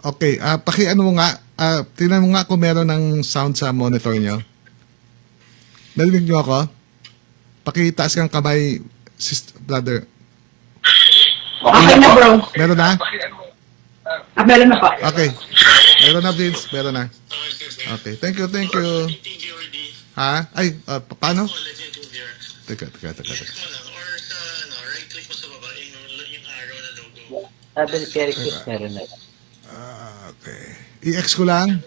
Okay, paki-ano mo nga, tingnan mo nga kung meron ng sound sa monitor nyo. Narinig nyo ako? Pakitaas kang kamay, brother. Okay na, bro. Meron na? Meron na po. Okay. Meron na, Vince. Meron na. Okay. Thank you, thank you. Ha? Ay, paano? Teka. Sabi ni Kerry Cruz, meron na. Okay. I-X ko lang.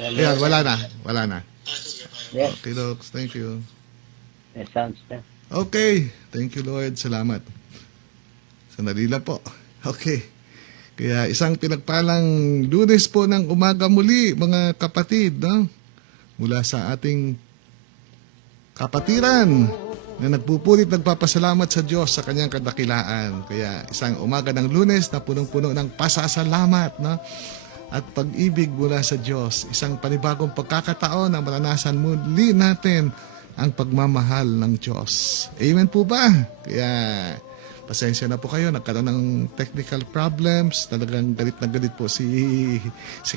Ayan, wala na. Yeah, Okay, Docs. Thank you. may sounds na. Okay. Thank you, Lord. Salamat. Sandali lang po. Okay. Kaya isang pinagpalang Lunes po ng umaga muli, mga kapatid, no? Mula sa ating kapatiran na nagpupulit, nagpapasalamat sa Diyos sa kanyang kadakilaan. Kaya isang umaga ng Lunes na punong-puno ng pasasalamat, no? At pag-ibig mula sa Diyos. Isang panibagong pagkakataon na maranasan muli natin ang pagmamahal ng Diyos. Amen po ba? Kaya pasensya na po kayo, nagkaroon ng technical problems, talagang galit na galit po si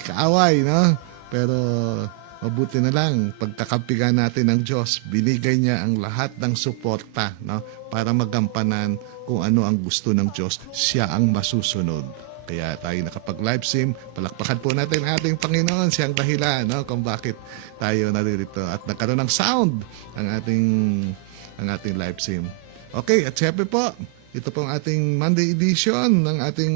Kaaway, no? Pero mabuti na lang, pagkakampigan natin ng Diyos, binigay niya ang lahat ng suporta, no? Para magampanan kung ano ang gusto ng Diyos, siya ang masusunod. Kaya tayo nakapag-live stream, palakpakan po natin ang ating Panginoon, siyang dahilan, no? Kung bakit tayo naririto. At nagkaroon ng sound ang ating live stream. Okay, at syempre po, ito pong ating Monday edition ng ating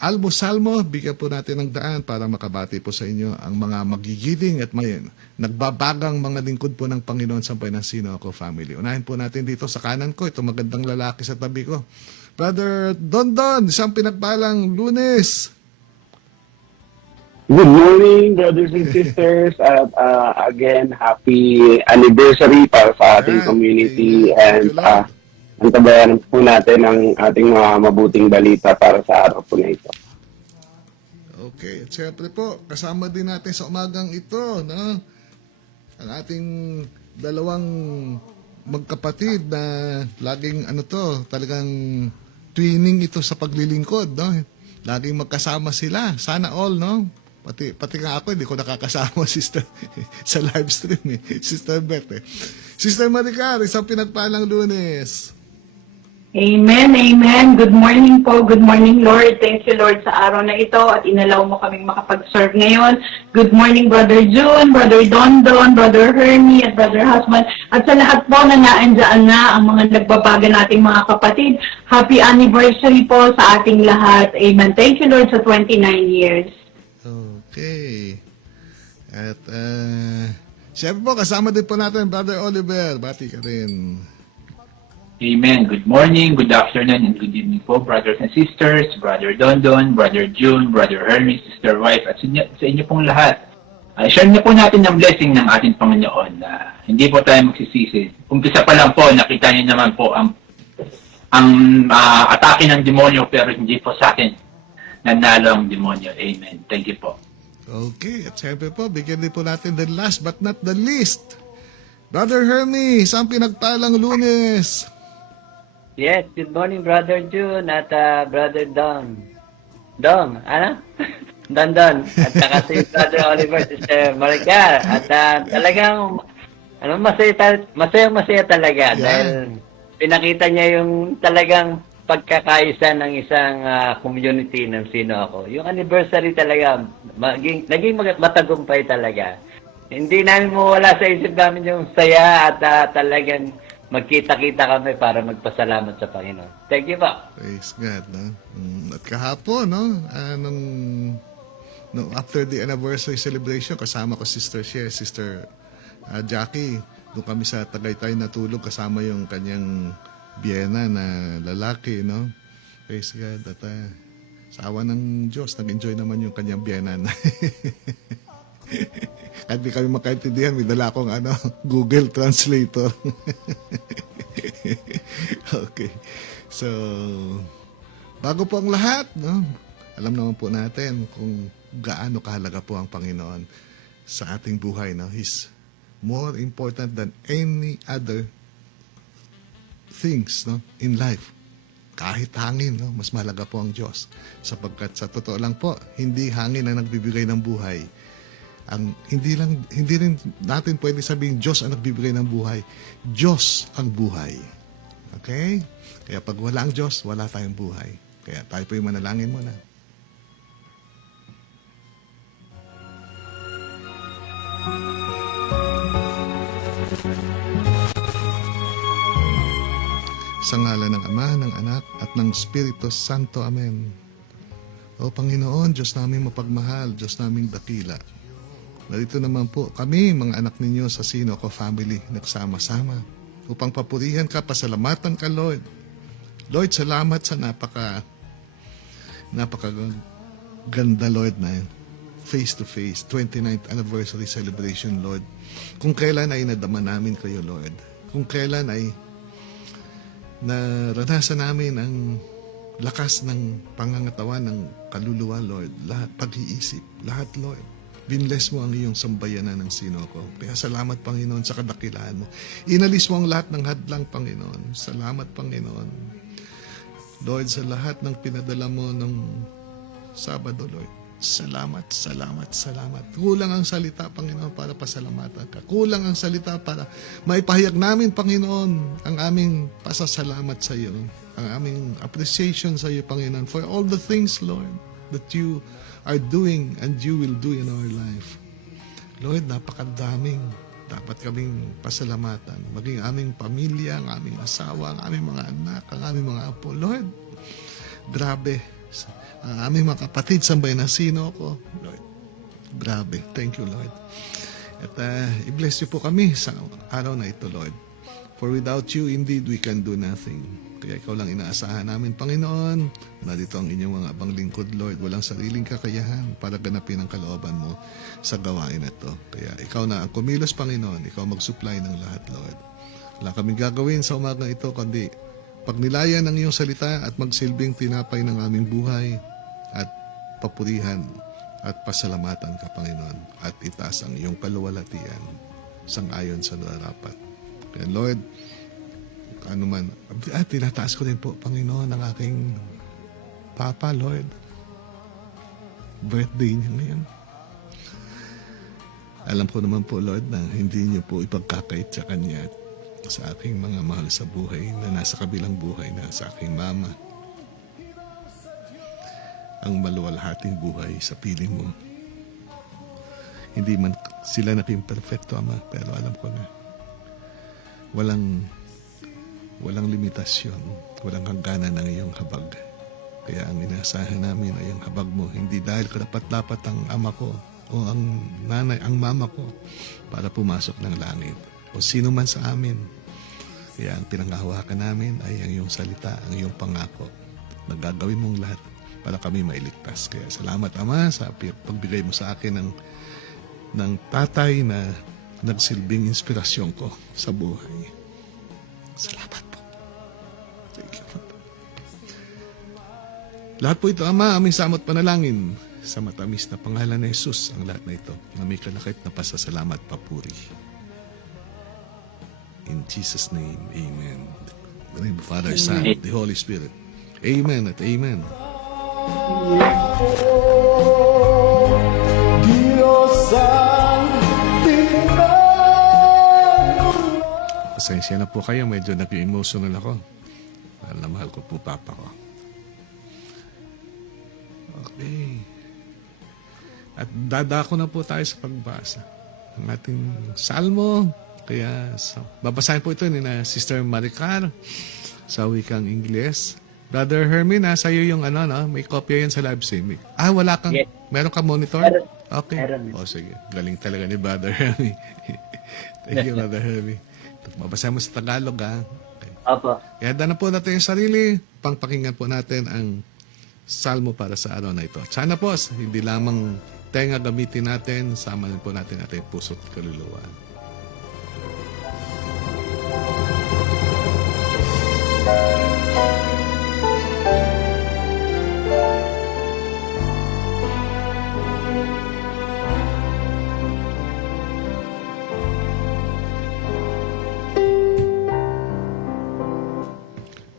Almo-Salmo. Bigyan po natin ng daan para makabati po sa inyo ang mga magigiling at may nagbabagang mga lingkod po ng Panginoon sa ng Sino Ako Family. Unahin po natin dito sa kanan ko, itong magandang lalaki sa tabi ko. Brother Dondon, isang pinagpalang Lunes. Good morning, brothers and sisters. At again, happy anniversary para sa ating Ayan. community. Ayan. And antabayan po natin ang ating mga mabuting balita para sa araw po na ito. Okay, at syempre po, kasama din natin sa umagang ito, no? Ang ating dalawang magkapatid na laging talagang twinning ito sa paglilingkod, no? Laging magkasama sila. Sana all, no? Pati nga ako, hindi ko nakakasama, sister, sa live stream, Sister Beth, Sister Maricar, isang pinagpalang Lunes. Amen, amen. Good morning po. Good morning, Lord. Thank you, Lord, sa araw na ito at inalaw mo kaming makapag-serve ngayon. Good morning, Brother June, Brother Dondon, Brother Hermie, at Brother Husband. At sa lahat po na naandyan na ang mga nagbabaga nating mga kapatid. Happy anniversary po sa ating lahat. Amen. Thank you, Lord, sa 29 years. Okay. At, siyempre po, kasama din po natin, Brother Oliver. Bati ka rin. Amen. Good morning, good afternoon, and good evening po, brothers and sisters, Brother Dondon, Brother June, Brother Hermes, Sister Wife, at sa inyo pong lahat. Share na po natin ang blessing ng ating Panginoon na hindi po tayo magsisisi. Umpisa pa lang po, nakita niyo naman po ang atake ng demonyo, pero hindi po sa atin nanalo ang demonyo. Amen. Thank you po. Okay. At siyempre po, bigyan din po natin the last but not the least. Brother Hermie, isang pinagpalang Lunes. Yes, good morning, Brother June at Brother Dong. Dong, ano? Don. At saka si Brother Oliver, Sister Maricar. At talagang, masaya talaga. Yeah. Dahil pinakita niya yung talagang pagkakaisa ng isang community ng Sino Ako. Yung anniversary talaga, naging matagumpay talaga. Hindi namin mawala sa isip namin yung saya at talagang magkita-kita kami para magpasalamat sa Panginoon. Thank you po. Praise God, no? At kahapon, no? After the anniversary celebration, kasama ko Sister Shea, Sister Jackie. Doon kami sa Tagaytay natulog kasama yung kanyang biyena na lalaki, no? Praise God. At sa awa ng Diyos, nag-enjoy naman yung kanyang biyena na kahit di kami makaintindihan, may dala akong Google Translator. Okay. So, bago po ang lahat, no? Alam naman po natin kung gaano kahalaga po ang Panginoon sa ating buhay, no? He's more important than any other things, no, in life. kahit hangin, no? Mas mahalaga po ang Diyos. Sapagkat sa totoo lang po, hindi hangin ang nagbibigay ng buhay. Hindi rin natin pwede sabihin Diyos ang nagbibigay ng buhay. Diyos ang buhay. Okay? Kaya pag wala ang Diyos, wala tayong buhay. Kaya tayo po yung manalangin muna. Sa ngalan ng Ama, ng Anak, at ng Espiritu Santo. Amen. O Panginoon, Diyos naming mapagmahal, Diyos naming dakila. Narito naman po kami, mga anak ninyo sa Sino Ko Family, nagsama-sama upang papurihan ka, pasalamatan ka, Lord. Lord, salamat sa napakaganda, Lord, na face-to-face, 29th anniversary celebration, Lord. Kung kailan ay nadama namin kayo, Lord. Kung kailan ay naranasan namin ang lakas ng pangangatawan ng kaluluwa, Lord. Lahat, pag-iisip, lahat, Lord. Binless mo ang iyong sambayanan ng Sino Ko. Kaya salamat, Panginoon, sa kadakilaan mo. Inalis mo ang lahat ng hadlang, Panginoon. Salamat, Panginoon. Lord, sa lahat ng pinadala mo ng Sabado, Lord. Salamat, salamat, salamat. Kulang ang salita, Panginoon, para pasalamatan ka. Kulang ang salita para maipahayag namin, Panginoon, ang aming pasasalamat sa iyo. Ang aming appreciation sa iyo, Panginoon, for all the things, Lord, that you are doing and you will do in our life. Lord, napakadaming dapat kaming pasalamatan. Maging aming pamilya, ang aming asawa, ang aming mga anak, ang aming mga apo. Lord, grabe. Ang aming mga kapatid sa bayan na Sino Ko. Lord, grabe. Thank you, Lord. At i-bless you po kami sa araw na ito, Lord. For without you, indeed, we can do nothing. Kaya ikaw lang inaasahan namin, Panginoon. Narito ang inyong mga abang lingkod, Lord. Walang sariling kakayahan para ganapin ang kalooban mo sa gawain na ito. Kaya ikaw na ang kumilos, Panginoon. Ikaw mag-supply ng lahat, Lord. Wala kaming gagawin sa umagang ito, kundi pagnilayan ng iyong salita at magsilbing tinapay ng aming buhay at papurihan at pasalamatan ka, Panginoon, at itaas ang iyong kaluwalhatian sang-ayon sa nararapat. Kaya, Lord, ano man, tinataas ko din po, Panginoon, ang aking Papa, Lord. Birthday niya ngayon. Alam ko naman po, Lord, na hindi niyo po ipagkakait sa Kanya at sa aking mga mahal sa buhay na nasa kabilang buhay na sa aking mama. Ang maluwalhating buhay sa piling mo. Hindi man sila naging perfecto, Ama, pero alam ko na walang limitasyon, walang hangganan ng iyong habag. Kaya ang inaasahan namin ay ang habag mo, hindi dahil karapat-dapat ang ama ko o ang nanay, ang mama ko para pumasok ng langit o sino man sa amin. Kaya ang pinanghahawakan namin ay ang iyong salita, ang iyong pangako na gagawin mong lahat para kami mailigtas. Kaya salamat, Ama, sa pagbigay mo sa akin ng tatay na nagsilbing inspirasyon ko sa buhay. Salamat po. Thank you, Father. Lahat po ito, Ama, aming samot panalangin sa matamis na pangalan ni Jesus ang lahat na ito na may kalakip na pasasalamat papuri. In Jesus' name, Amen. In the name of Father, Son, the Holy Spirit. Amen at Amen. Pasensya na po kayo, medyo nag-emotional ako. Dahil na mahal ko po Papa ko. Okay. At dadako na po tayo sa pagbasa ng ating salmo. Kaya babasahin po ito ni na Sister Maricar sa wikang Ingles. Brother Hermin, nasa iyo yung may kopya yan sa live stream. Wala kang, Yes. Meron ka monitor? Meron. Okay. Meron. O sige, galing talaga ni Brother Hermin. Thank you, Brother Hermin. Babasahin mo sa Tagalog, ha? Okay. Opo. Kaya na po natin yung sarili, pangpakinggan po natin ang salmo para sa araw na ito. Sana po, hindi lamang tenga gamitin natin, sama po natin ating puso't kaluluwa.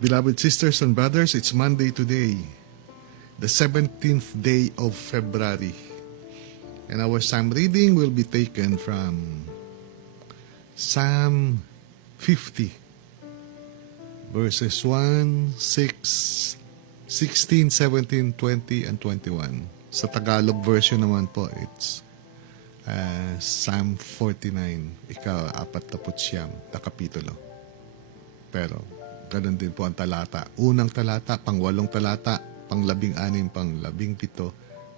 Beloved sisters and brothers, it's Monday today, the 17th day of February. And our psalm reading will be taken from Psalm 50, verses 1, 6, 16, 17, 20, and 21. Sa Tagalog version naman po, it's Psalm 49, ika-49 na kapitulo. Pero, ganun din po ang talata. Unang talata, pang-8 talata, pang-16, pang-17,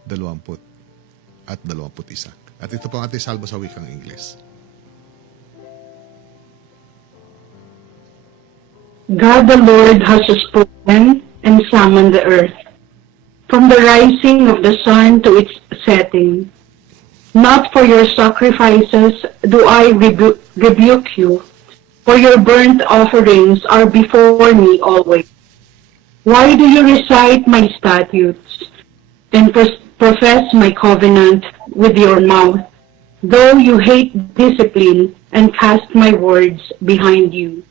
20, at 21. At ito po ang ating salmo sa wikang Ingles. God the Lord has spoken and summoned the earth. From the rising of the sun to its setting, not for your sacrifices do I rebuke you, for your burnt offerings are before me always. Why do you recite my statutes and profess my covenant with your mouth, though you hate discipline and cast my words behind you?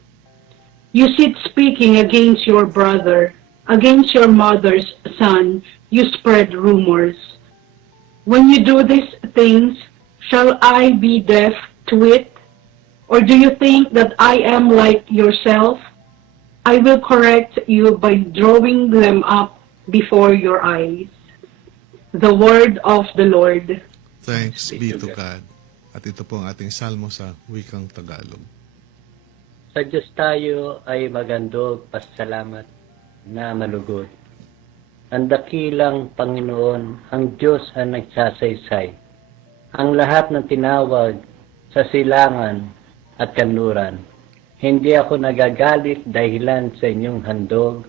You sit speaking against your brother, against your mother's son, you spread rumors. When you do these things, shall I be deaf to it? Or do you think that I am like yourself? I will correct you by drawing them up before your eyes. The word of the Lord. Thanks be to God. At ito po ang ating salmo sa wikang Tagalog. Sa Diyos tayo ay magandog, pasalamat na malugod. Ang dakilang Panginoon, ang Diyos ang nagsasaysay. Ang lahat ng tinawag sa silangan at kanluran. Hindi ako nagagalit dahilan sa inyong handog,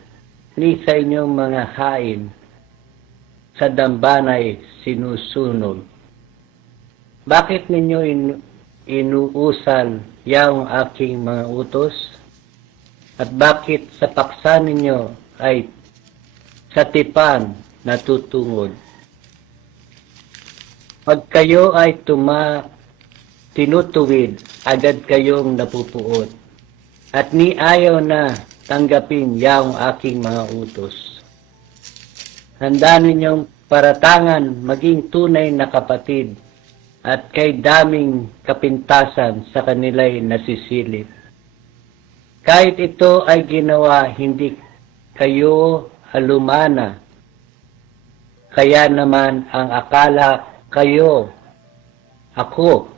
ni sa inyong mga hain sa dambanay sinusunog. Bakit ninyo inuusal yaong aking mga utos? At bakit sa paksa ninyo ay sa tipan natutungod? Pag kayo ay tinutuwid, agad kayong napupuot. At ni ayaw na tanggapin yaong aking mga utos. Handa ninyong paratangan maging tunay na kapatid at kay daming kapintasan sa kanila'y nasisilip. Kahit ito ay ginawa, hindi kayo alumana. Kaya naman ang akala kayo, ako,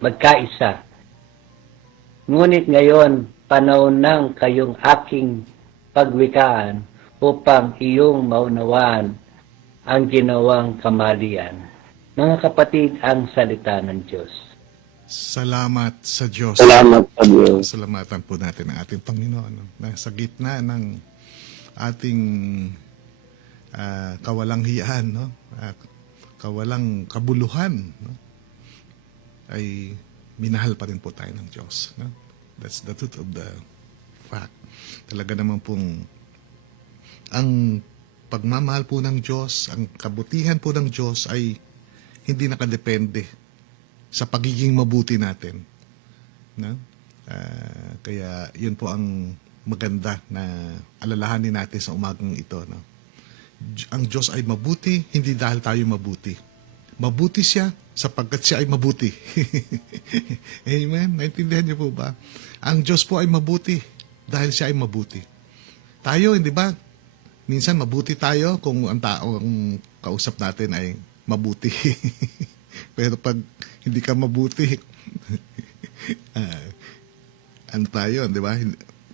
magkaisa. Ngunit ngayon, panahon ng kayong aking pagwikaan upang iyong maunawaan ang ginawang kamalian. Mga kapatid, ang salita ng Diyos. Salamat sa Diyos. Salamat sa Diyos. Salamatan po natin ang ating Panginoon, no? Na sa gitna ng ating kawalang hiyaan, no? Kawalang kabuluhan, no? Ay minahal pa rin po tayo ng Diyos. No? That's the truth of the fact. Talaga naman pong ang pagmamahal po ng Diyos, ang kabutihan po ng Diyos ay hindi nakadepende sa pagiging mabuti natin. No? Kaya yun po ang maganda na alalahanin natin sa umagang ito. No? Ang Diyos ay mabuti, hindi dahil tayo mabuti. Mabuti siya sapagkat siya ay mabuti. Amen? Naintindihan niyo po ba? Ang Diyos po ay mabuti dahil siya ay mabuti. Tayo, hindi ba? Minsan mabuti tayo kung ang taong kausap natin ay mabuti. Pero pag hindi ka mabuti, ano tayo, di ba?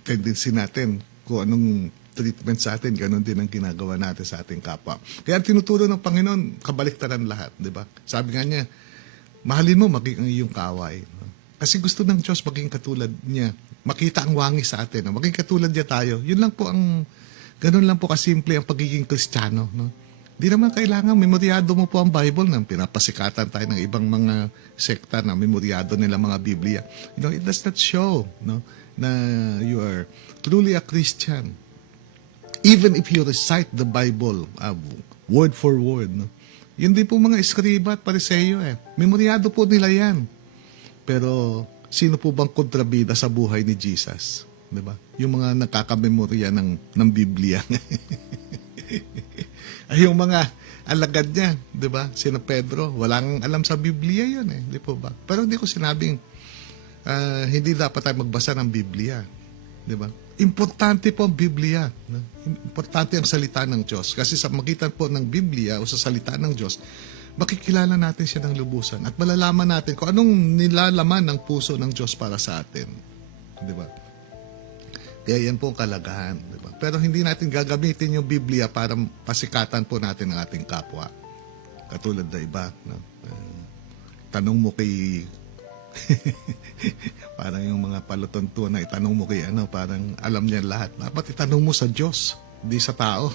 Tendency natin kung anong treatment sa atin, ganun din ang ginagawa natin sa ating kapwa. Kaya tinuturo ng Panginoon, kabaliktaran lahat, di ba? Sabi nga niya, mahalin mo maging ang iyong kaaway. Kasi gusto ng Diyos maging katulad niya. Makita ang wangi sa atin. Maging katulad niya tayo. Yun lang po ang, ganun lang po kasimple ang pagiging Kristiyano. No? Di naman kailangan, memoryado mo po ang Bible na pinapasikatan tayo ng ibang mga sekta na memoryado nila mga Biblia. You know, it does not show no, na you are truly a Christian. Even if you recite the Bible word for word. No? Yun din po mga eskriba at pariseyo. Memoryado po nila yan. Pero sino po bang kontrabida sa buhay ni Jesus? 'di ba? Yung mga nakaka-memorya ng Biblia. Ay, yung mga alagad niya, 'di ba? Sina Pedro, walang alam sa Biblia 'yun eh, 'di po ba? Pero hindi ko sinabing hindi dapat tayo magbasa ng Biblia, 'di ba? Importante po ang Biblia, no? Importante ang salita ng Diyos kasi sa magitan po ng Biblia o sa salita ng Diyos, makikilala natin siya ng lubusan at malalaman natin kung anong nilalaman ng puso ng Diyos para sa atin, 'di ba? Kaya yan po ang kalagahan, di ba? Pero hindi natin gagamitin yung Biblia para pasikatan po natin ang ating kapwa. Katulad na iba, no? Tanong mo kay parang yung mga palutunto na itanong mo kay ano, parang alam niya lahat. Dapat itanong mo sa Diyos, hindi sa tao.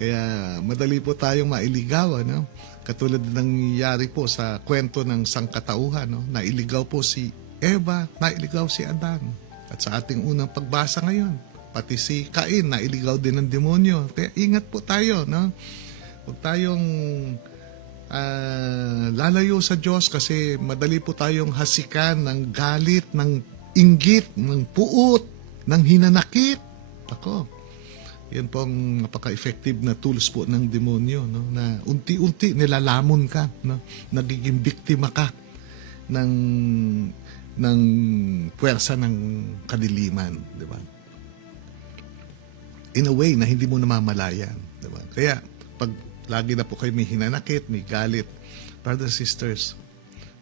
Kaya madali po tayong mailigaw, ano? Katulad ng nangyayari po sa kwento ng sangkatauhan, no? Nailigaw po si Eva, nailigaw si Adan. At sa ating unang pagbasa ngayon, pati si Cain, nailigaw din ng demonyo. Kaya ingat po tayo, no? Huwag tayong lalayo sa Diyos kasi madali po tayong hasikan ng galit, ng inggit, ng puot, ng hinanakit. Ako, yan po ang napaka-effective na tools po ng demonyo, no? Na unti-unti nilalamon ka, no? Nagiging biktima ka ng puwersa ng kadiliman, di ba? In a way na hindi mo namamalayan, di ba? Kaya, pag lagi na po kayo may hinanakit, may galit, brothers, sisters,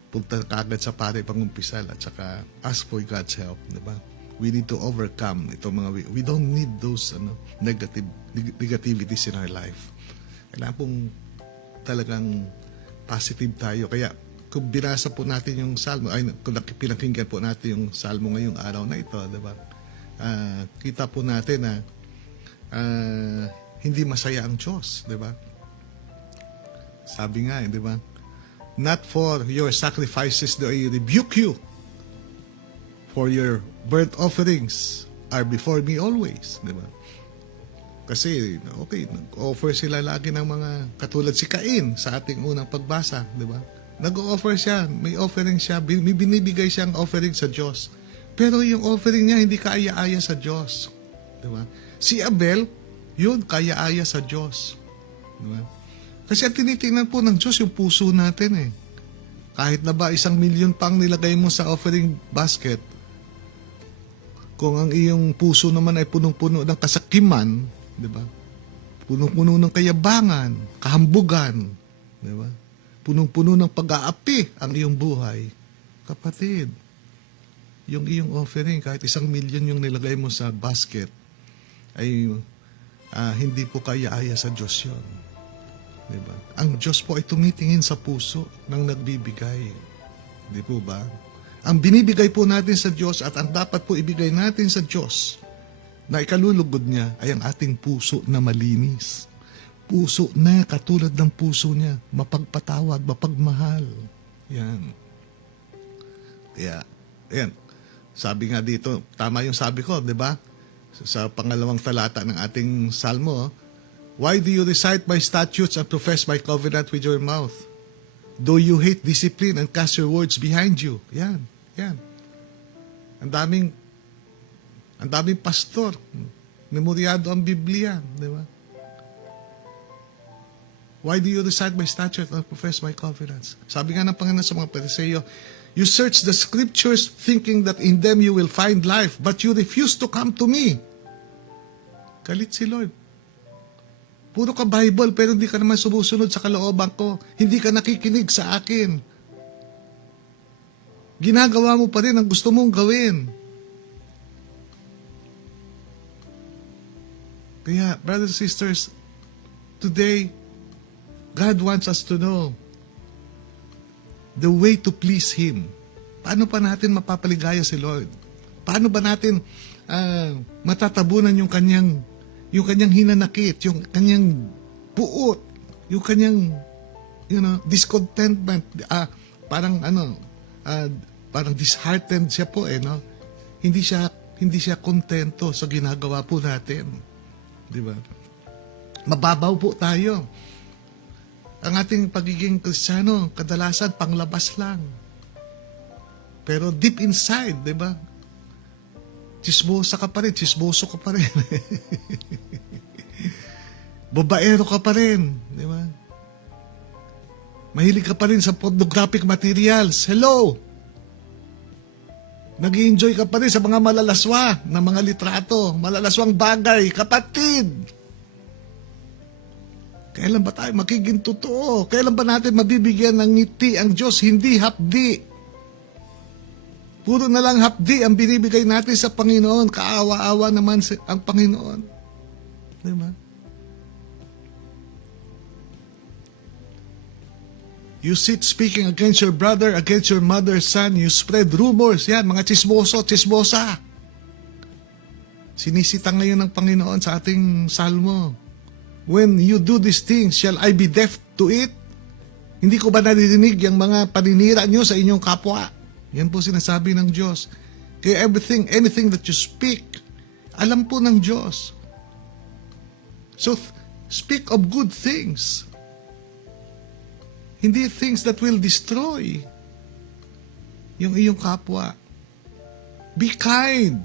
punta kagad sa pare pangumpisal at saka ask for God's help, di ba? We need to overcome ito mga, we don't need those negativities in our life. Kailangan pong talagang positive tayo. Kaya, kung binasa po natin yung salmo, ay kung pinakinggan po natin yung salmo ngayong araw na ito, di ba? Kita po natin na hindi masaya ang Diyos, di ba? Sabi nga, di ba? Not for your sacrifices do I rebuke you, for your burnt offerings are before me always, di ba? Kasi, okay, nag-offer sila lagi ng mga katulad si Cain sa ating unang pagbasa, di ba? Nag-offer siya, may offering siya, may binibigay siyang offering sa Diyos. Pero yung offering niya hindi kaaya-aya sa Diyos. Diba? Si Abel, yun, kaaya-aya sa Diyos. Diba? Kasi ang tinitingnan po ng Diyos yung puso natin eh. Kahit na ba 1,000,000 pang nilagay mo sa offering basket, kung ang iyong puso naman ay punong-puno ng kasakiman, diba? Punong-puno ng kayabangan, kahambugan, diba? Punong-puno ng pag-aapi ang iyong buhay. Kapatid, yung iyong offering, kahit 1,000,000 yung nilagay mo sa basket, ay hindi po kaya-aya sa Diyos yun. Diba? Ang Diyos po ay tumitingin sa puso ng nagbibigay. Di po ba? Ang binibigay po natin sa Diyos at ang dapat po ibigay natin sa Diyos na ikalulugod niya ay ang ating puso na malinis. Puso na katulad ng puso niya, mapagpatawad, mapagmahal. Yan. Kaya, ayan, sabi nga dito, tama yung sabi ko, di ba? Sa pangalawang talata ng ating salmo, why do you recite my statutes and profess my covenant with your mouth? Though you hate discipline and cast your words behind you. Yan, yan. Ang daming pastor, memoryado ang Biblia, di ba? Why do you recite my statutes and profess my covenants? Sabi nga ng Panginoon sa mga Pariseo, you search the scriptures thinking that in them you will find life, but you refuse to come to me. Galit si Lord. Puro ka Bible, pero hindi ka naman sumusunod sa kalooban ko. Hindi ka nakikinig sa akin. Ginagawa mo pa rin ang gusto mong gawin. Kaya, brothers and sisters, today, God wants us to know the way to please Him. Paano pa natin mapapaligaya si Lord? Paano ba natin matatabunan yung kanyang hinanakit, yung kanyang puot, yung kanyang discontentment, parang disheartened siya po no? Hindi siya kontento sa ginagawa po natin. Di ba? Mababaw po tayo. Ang ating pagiging Kristiyano, kadalasan panglabas lang. Pero deep inside, di ba? Chismosa ka pa rin, chismoso ka pa rin. Babaero ka pa rin, di ba? Mahilig ka pa rin sa pornographic materials. Hello! Nag-i-enjoy ka pa rin sa mga malalaswa na mga litrato, malalaswang bagay, kapatid. Kailan ba tayo magiging totoo? Kailan ba natin mabibigyan ng ngiti ang Diyos? Hindi hapdi. Puro na lang hapdi ang binibigay natin sa Panginoon. Kaawa-awa naman ang Panginoon. Di ba? You sit speaking against your brother, against your mother, son. You spread rumors. Yan, mga chismoso, chismosa. Sinisita ngayon ng Panginoon sa ating salmo. When you do these things, shall I be deaf to it? Hindi ko ba naririnig yung mga paninira nyo sa inyong kapwa? Yan po sinasabi ng Diyos. Kaya anything that you speak, alam po ng Diyos. So, speak of good things. Hindi things that will destroy yung iyong kapwa. Be kind.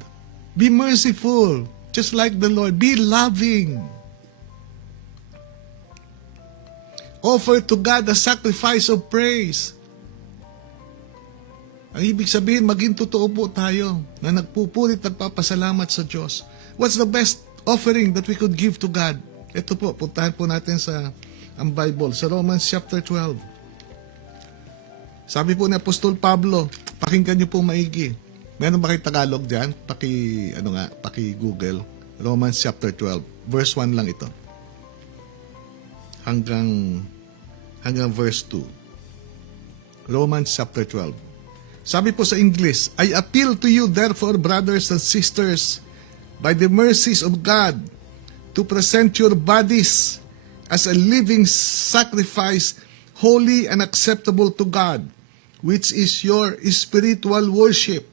Be merciful. Just like the Lord. Be loving. Offer to God a sacrifice of praise. Ang ibig sabihin, maging totoo po tayo na nagpupulit, nagpapasalamat sa Diyos. What's the best offering that we could give to God? Ito po, puntahan po natin sa ang Bible, sa Romans chapter 12. Sabi po ni Apostol Pablo, pakinggan niyo po maigi. Meron ba kayo Tagalog diyan? Paki-Google. Romans chapter 12, verse 1 lang ito. Hanggang verse 2. Romans chapter 12. Sabi po sa English, I appeal to you therefore, brothers and sisters, by the mercies of God, to present your bodies as a living sacrifice, holy and acceptable to God, which is your spiritual worship.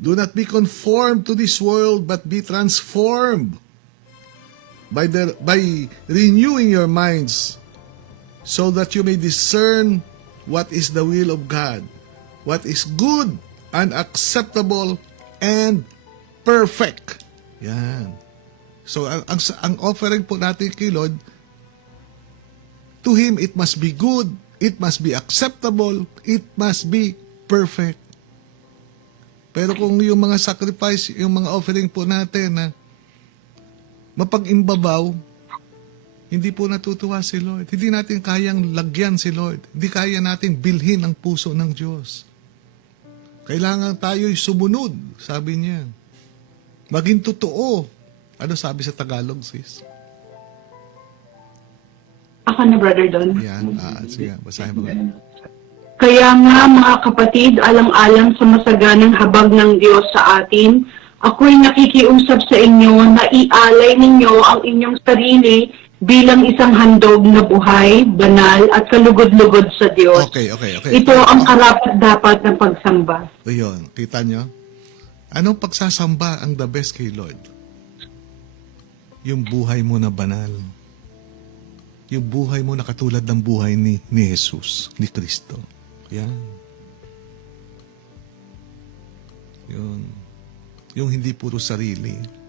Do not be conformed to this world, but be transformed by renewing your minds, so that you may discern what is the will of God, what is good and acceptable and perfect. Yan. So, ang offering po natin kay Lord, to Him, it must be good, it must be acceptable, it must be perfect. Pero kung yung mga sacrifice, yung mga offering po natin na mapag-imbabaw, hindi po natutuwa si Lord. Hindi natin kayang lagyan si Lord. Hindi kaya natin bilhin ang puso ng Diyos. Kailangan tayo'y sumunod, sabi niya. Maging totoo. Ano sabi sa Tagalog, sis? Ako na, Brother Don. Yan. Sige, basahin mo. Kaya nga, mga kapatid, alang-alang sa masaganang habag ng Diyos sa atin, ako'y nakikiusap sa inyo na ialay ninyo ang inyong sarili bilang isang handog na buhay, banal, at kalugod-lugod sa Diyos. Okay. Ito ang karapat-dapat na pagsamba. Ayun, kita nyo? Anong pagsasamba ang the best kay Lord? Yung buhay mo na banal. Yung buhay mo na katulad ng buhay ni Jesus, ni Kristo. Yan. Yun. Yung hindi puro sarili.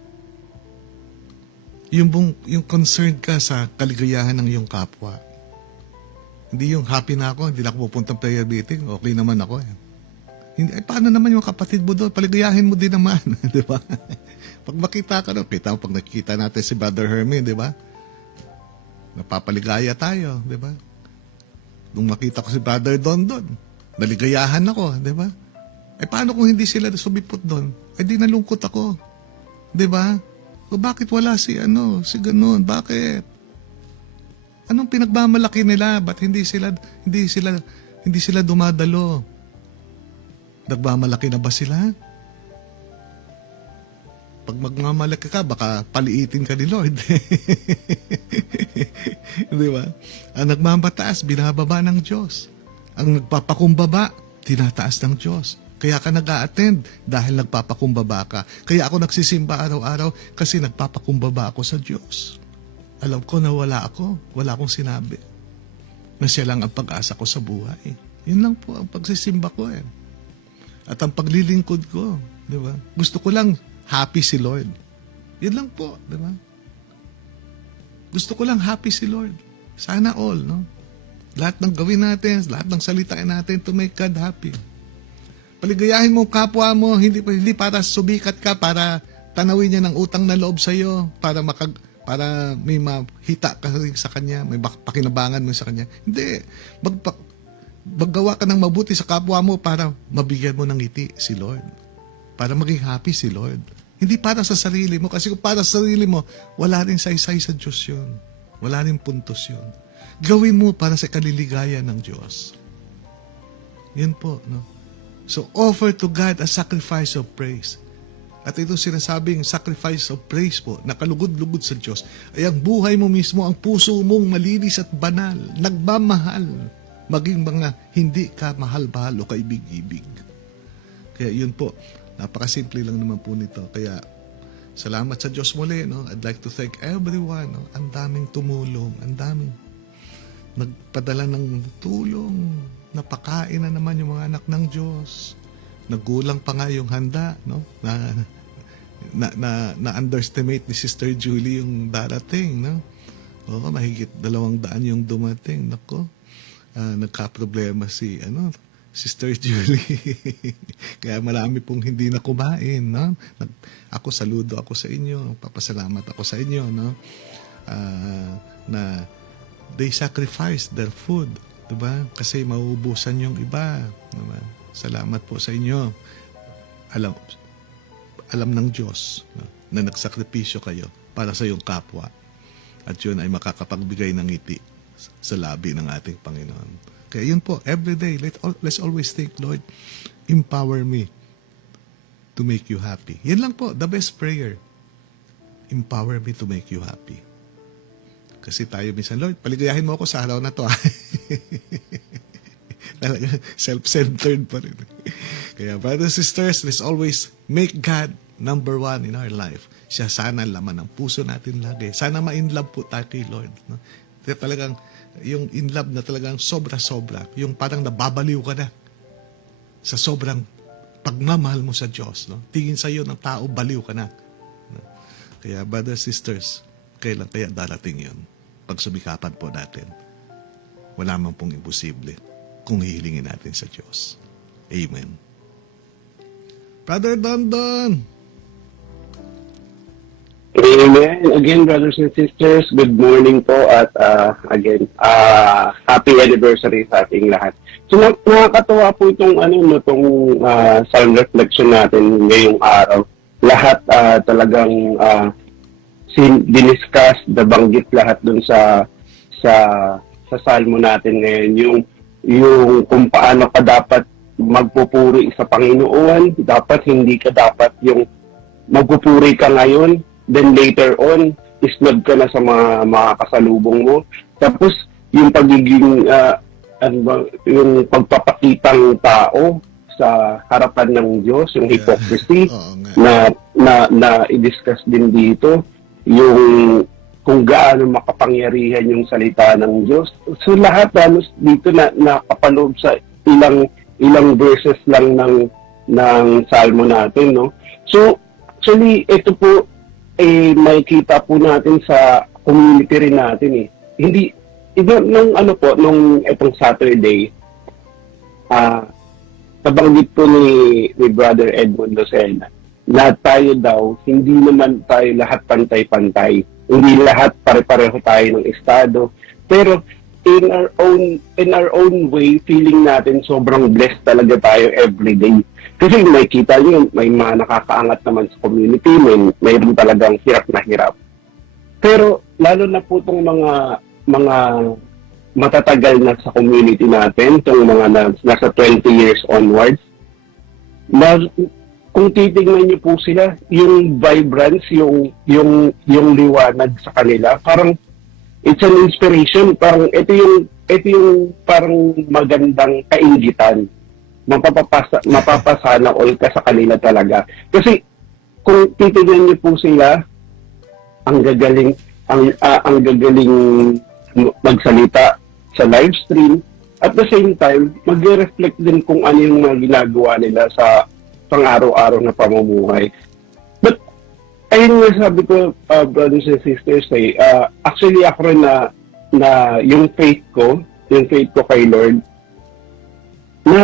Yung concerned ka sa kaligayahan ng iyong kapwa. Hindi yung happy na ako, hindi na ako pupuntang prayer meeting, okay naman ako. Hindi, paano naman yung kapatid mo doon? Paligayahin mo din naman, di ba? Pag makita ka doon, kita mo, pag nakikita natin si Brother Hermie, di ba? Napapaligaya tayo, di ba? Nung makita ko si Brother Don doon, naligayahan ako, di ba? Paano kung hindi sila sumipot doon? Di nalungkot ako. Di ba? O bakit wala si ganun? Bakit? Anong pinagmamalaki nila? Ba't hindi sila dumadalo? Nagmamalaki na ba sila? Pag magmamalaki ka, baka paliitin ka ni Lord. Di ba? Ang nagmamataas, binababa ng Diyos. Ang nagpapakumbaba, tinataas ng Diyos. Kaya ka nag-a-attend dahil nagpapakumbaba ka. Kaya ako nagsisimba araw-araw kasi nagpapakumbaba ako sa Diyos. Alam ko na wala akong sinabi. Na siya lang ang pag-asa ko sa buhay. Yun lang po ang pagsisimba ko . At ang paglilingkod ko. Di ba? Gusto ko lang happy si Lord. Yun lang po, di ba? Gusto ko lang happy si Lord. Sana all, no? Lahat ng gawin natin, lahat ng salitain natin to make God happy. Paligayahin mo kapwa mo, hindi para subikat ka, para tanawin niya ng utang na loob sa iyo, para may mahita ka rin sa kanya, may pakinabangan mo sa kanya. Hindi. Maggawa ka ng mabuti sa kapwa mo para mabigyan mo ng ngiti si Lord. Para maging happy si Lord. Hindi para sa sarili mo. Kasi kung para sa sarili mo, wala rin saysay sa Diyos yun. Wala rin puntos yun. Gawin mo para sa kaliligayan ng Diyos. Yan po, no? So, offer to God a sacrifice of praise. At ito sinasabing sacrifice of praise po, nakalugod-lugod sa Diyos, ay ang buhay mo mismo, ang puso mong malinis at banal, nagmamahal, maging mga hindi ka mahal-bahal o kaibig-ibig. Kaya yun po, napakasimple lang naman po nito. Kaya, salamat sa Diyos muli, no? I'd like to thank everyone, no? Ang daming tumulong, ang daming nagpadala ng tulong, napakain na naman yung mga anak ng Diyos. Naggulang pa nga yung handa, no? Na-underestimate ni Sister Julie yung darating, no? Oo, mahigit 200 yung dumating, nako. Nagka-problema si Sister Julie. Kaya marami pong hindi na kumain, no? Ako, saludo ako sa inyo, papasalamat ako sa inyo, no? Na they sacrifice their food, diba? Kasi mauubusan yung iba, diba? Salamat po sa inyo. Alam ng Diyos, no? Na nagsakripisyo kayo para sa iyong kapwa. At yun ay makakapagbigay ng ngiti sa labi ng ating Panginoon. Kaya yun po, every day, let's always think, Lord, empower me to make you happy. Yan lang po, the best prayer. Empower me to make you happy. Kasi tayo minsan, Lord, paligayahin mo ako sa araw na to. Talaga, self-centered pa rin. Kaya, brothers and sisters, let's always make God number one in our life. Siya sana laman ng puso natin lagi. Sana ma-inlove po tayo kay Lord. No? Kaya talagang, yung inlove na talagang sobra-sobra. Yung parang nababaliw ka na sa sobrang pagmamahal mo sa Diyos. No? Tingin sa iyo ng tao, baliw ka na. No? Kaya, brothers and sisters, kailan kaya darating yun? Pag sumikapan po natin, wala man pong imposible kung hihilingin natin sa Diyos. Amen. Brother Dondon! Amen. Again, brothers and sisters, good morning po at again, happy anniversary sa ating lahat. So nakakatawa po itong psalm reflection natin ngayong araw. Lahat talagang diniscuss, nabanggit lahat dun sa salmo natin ngayon, yung kung paano ka dapat magpupuri sa Panginoon, dapat hindi ka dapat yung magpupuri ka ngayon, then later on, isnod ka na sa mga kasalubong mo. Tapos, yung pagiging, yung pagpapakitang tao sa harapan ng Diyos, yung hypocrisy, na i-discuss din dito, yung kung gaano makapangyarihan yung salita ng Diyos. So lahat dito na nakapaloob sa ilang verses lang ng salmo natin, no? So actually ito po makikita po natin sa community rin natin eh. Hindi nung itong Saturday nabanggit po ni Brother Edmond Lucena na tayo daw, hindi naman tayo lahat pantay-pantay. Hindi lahat pare-pareho tayo ng estado. Pero in our own way, feeling natin sobrang blessed talaga tayo every day. Kasi may kita nyo, may mga nakakaangat naman sa community, mayroon talagang hirap na hirap. Pero lalo na po itong mga matatagal na sa community natin, itong mga nasa 20 years onwards, kung titingnan niyo po sila, yung vibrance, yung liwanag sa kanila, parang it's an inspiration. Parang ito yung parang magandang kaingitan. Mapapasana all ka sa kanila talaga. Kasi kung titingnan niyo po sila, ang gagaling magsalita sa live stream. At the same time, magre-reflect din kung ano yung mga ginagawa nila sa pang-araw-araw na pamumuhay. But ayun nga sabi ko, brothers and sisters, actually ako rin na yung faith ko kay Lord, na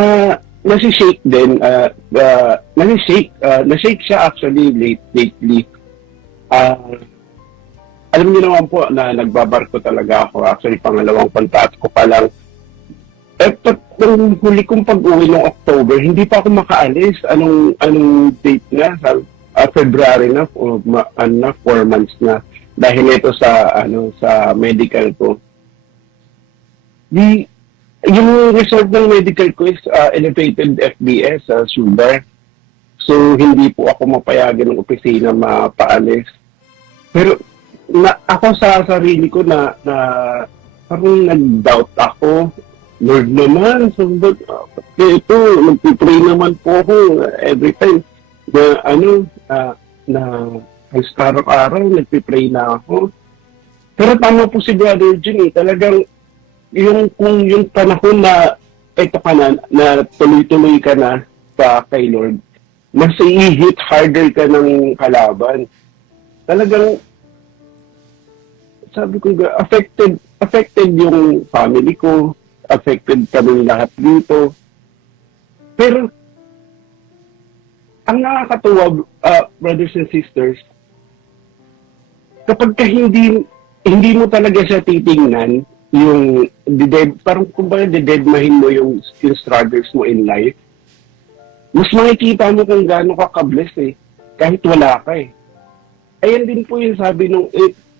nasi-shake din, na-shake siya actually lately. Alam niyo naman po na nagbabarko talaga ako. Actually, pangalawang pantat ko pa lang. Nung huli kong pag-uwi ng October, hindi pa ako makaalis. Anong date na? February na, 4 months na. Dahil ito sa medical ko. Yung result ng medical ko is elevated FBS, sugar. So, hindi po ako mapayagan ng opisina mapaalis. Pero, ako sa sarili ko na parang nag-doubt ako. Lord naman, so, ito, nagpipray naman po ako every time na araw-araw, nagpipray na ako. Pero tama po si Brother Jun, talagang kung yung panahon na ito ka na tuloy-tuloy ka na kay Lord, mas i-hit harder ka ng kalaban. Talagang sabi ko, affected yung family ko, affected kami lahat dito. Pero ang nakakatuwa, brothers and sisters, kapag hindi mo talaga siya titingnan, parang kumbaga dededmahin mo yung struggles mo in life, mas makikita mo kung gaano ka ka-bless kahit wala ka Ayan din po yung sabi nung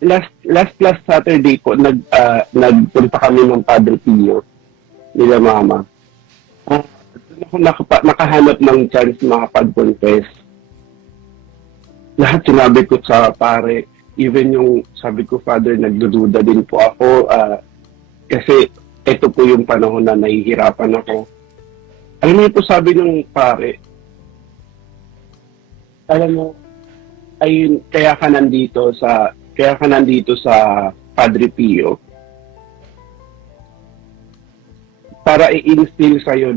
last Saturday po, nagpunta kami ng Padre Pio nila mama. Nakahanap ng chance makapag-confess. Lahat sinabi ko sa pare, even yung sabi ko, Father, nagdududa din po ako kasi ito po yung panahon na nahihirapan ako. Alam niyo po sabi ng pare, alam mo, ayun, kaya ka nandito sa Padre Pio para i-instill sa'yo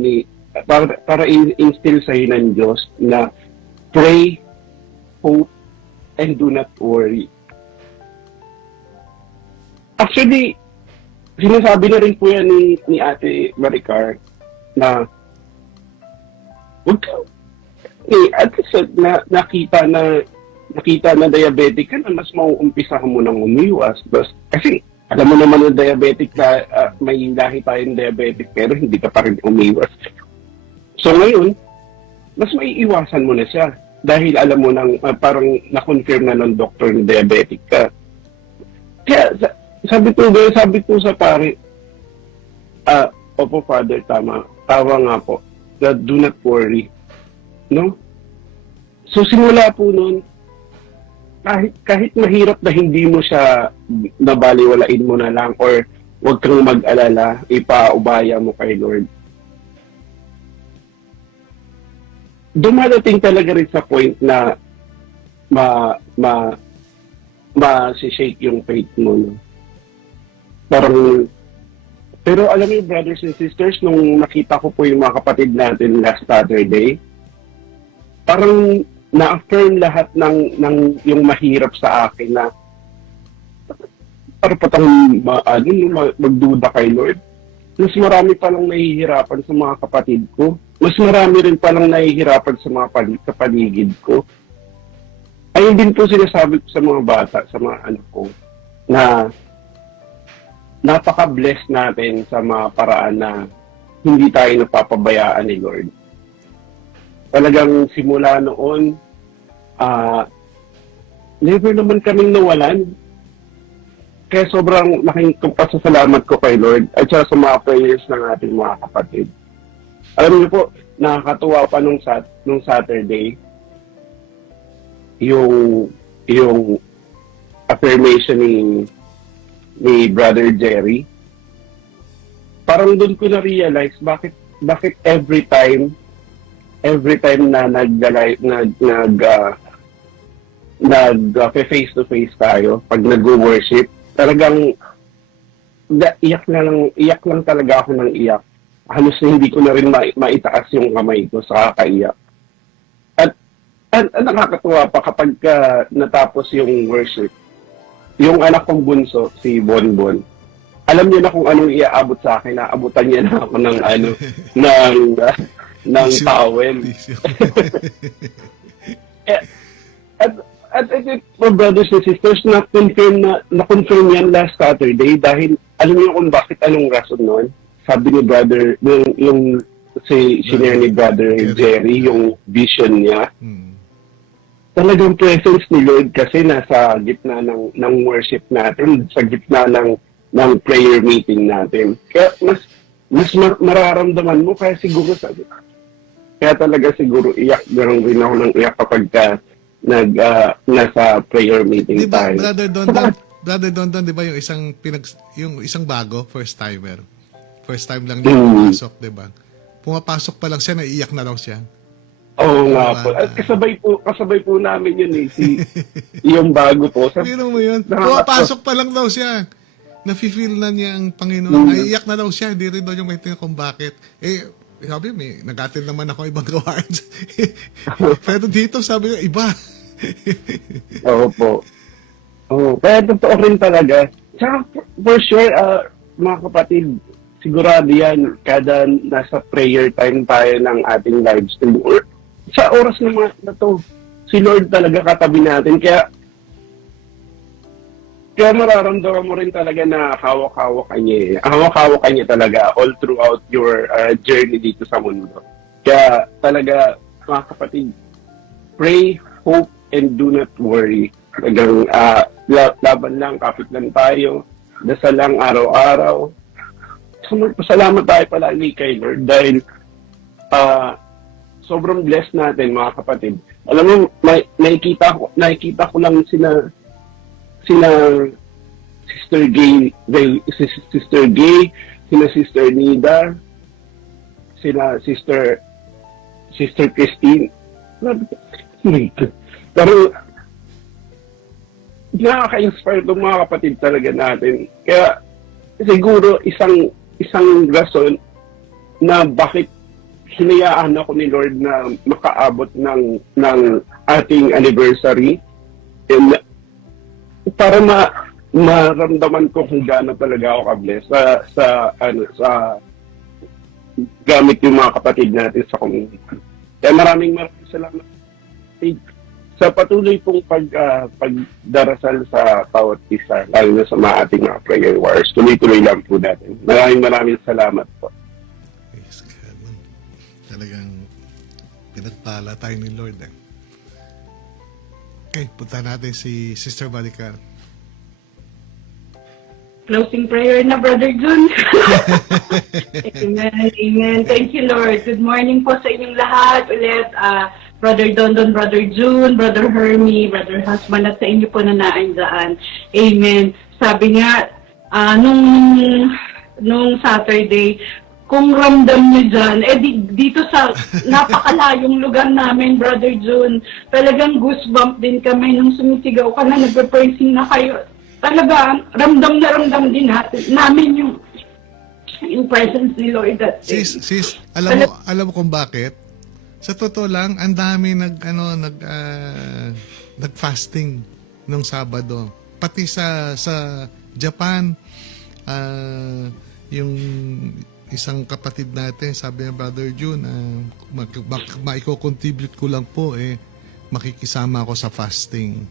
ng Diyos na pray, hope, and do not worry. Actually, sinasabi na rin po yan ni Ate Maricar na huwag ka, at least nakita na diabetic ka na, mas mauumpisahan mo nang umiwas. Kasi alam mo naman na diabetic ka, may lahi tayong diabetic pero hindi ka pa rin umiwas. So ngayon, mas maiiwasan mo na siya dahil alam mo nang parang na-confirm na ng doktor na diabetic ka. Kaya sabi ko sa pare, opo Father, tawa nga po, that do not worry. No? So simula po noon, kahit mahirap na hindi mo siya nabaliwalain mo na lang or huwag kang mag-alala, ipaubaya mo kay Lord. Dumadating talaga rin sa point na ma-shake yung faith mo. No? Pero alam niyo, brothers and sisters, nung nakita ko po yung mga kapatid natin last Saturday, parang na-affirm lahat ng yung mahirap sa akin na para patang magduda kay Lord. Mas marami palang nahihirapan sa mga kapatid ko. Mas marami rin palang nahihirapan sa mga kapaligid ko. Ayun din po sinasabi ko sa mga bata, sa mga anak ko, na napaka-bless natin sa mga paraan na hindi tayo napapabayaan ni Lord. Talagang simula noon, never naman kaming nawalan. Kaya sobrang laking pasasalamat ko kay Lord at sa mga prayers ng ating mga kapatid. Alam niyo po, nakakatuwa pa nung Saturday, yung affirmation ni Brother Jerry. Parang doon ko na-realize bakit every time na face to face tayo pag nag-worship, talagang iyak lang talaga ako ng iyak. Halos hindi ko na rin maitaas yung kamay ko sa kakaiyak. nakakatuwa pa kapag natapos yung worship, yung anak kong bunso, si Bonbon, alam niya na kung anong iaabot sa akin, naabutan niya na ako ng ng towel. At I think, my brothers and sisters, na-confirm yan last Saturday dahil alam niyo kung bakit, anong rason noon. Sabi ni brother, yung sinare ni brother Jerry, yung vision niya, talagang presence ni Lord kasi nasa gitna ng worship natin, sa gitna ng prayer meeting natin. Kaya mas mararamdaman mo, kaya siguro sabi. Kaya talaga siguro iyak, gano'n rin ako ng iyak kapag nasa prayer meeting Di ba, tayo. Brother Dondon, di ba yung isang bago, first timer? First time lang niya pumapasok, di ba? Pumapasok pa lang siya, naiiyak na raw siya. Oo nga po. At kasabay po namin yun yung bago po. Pero mo yun, pumapasok pa lang daw siya. Nafe-feel na niya ang Panginoon. Naiiyak na daw siya, hindi rin daw yung maintindihan kung bakit. Sabi, nag-attend naman ako ibang awards. Pero dito, sabi ko, iba. Oo po. Oo. Kaya totoo rin talaga. Tsaka for sure, mga kapatid, sigurado yan, kada nasa prayer time tayo ng ating live stream, or sa oras na to, si Lord talaga katabi natin. Kaya mararamdaman mo rin talaga na hawak-hawak ka niya. Hawak-hawak ka niya talaga all throughout your journey dito sa mundo. Kaya talaga, mga kapatid, pray, hope, and do not worry. Talagang laban lang, kapit lang tayo, dasal lang araw-araw. Pasalamat tayo palagi kay Lord dahil sobrang blessed natin, mga kapatid. Alam mo, nakikita ko lang sina Sister Gay, sina Sister Nida, sina Sister Christine. Pero nakaka-inspire itong mga kapatid talaga natin. Kaya siguro isang rason na bakit hinayaan ako ni Lord na makaabot ng ating anniversary, and para maramdaman ko kung gaano talaga ako ka-bless sa gamit yung mga kapatid natin sa community. Kaya maraming salamat sa patuloy pong pagdarasal sa bawat isa, lalo na sa mga ating mga prayer warriors. Tuloy-tuloy lang po natin. Maraming salamat po. Praise God. Talagang pinagpala tayo ni Lord. Okay, punta natin si Sister Maricar. Closing prayer na, Brother Jun. Amen, amen. Thank you, Lord. Good morning po sa inyong lahat. Ulit, Brother Dondon, Brother June, Brother Hermie, Brother Husband, at sa inyo po na naandaan. Amen. Sabi nga, nung Saturday, kung ramdam niyo dyan, dito sa napakalayong lugar namin, Brother June, talagang goosebump din kami nung sumisigaw ka na, nagpe-praising na kayo. Talaga, ramdam din namin yung presence ni Lord that day. Sis, alam mo kung bakit? Sa totoo lang, ang dami nag-fasting nung Sabado. Pati sa Japan, yung isang kapatid natin, sabi ng Brother June, maiko-contribute ko lang po, makikisama ako sa fasting.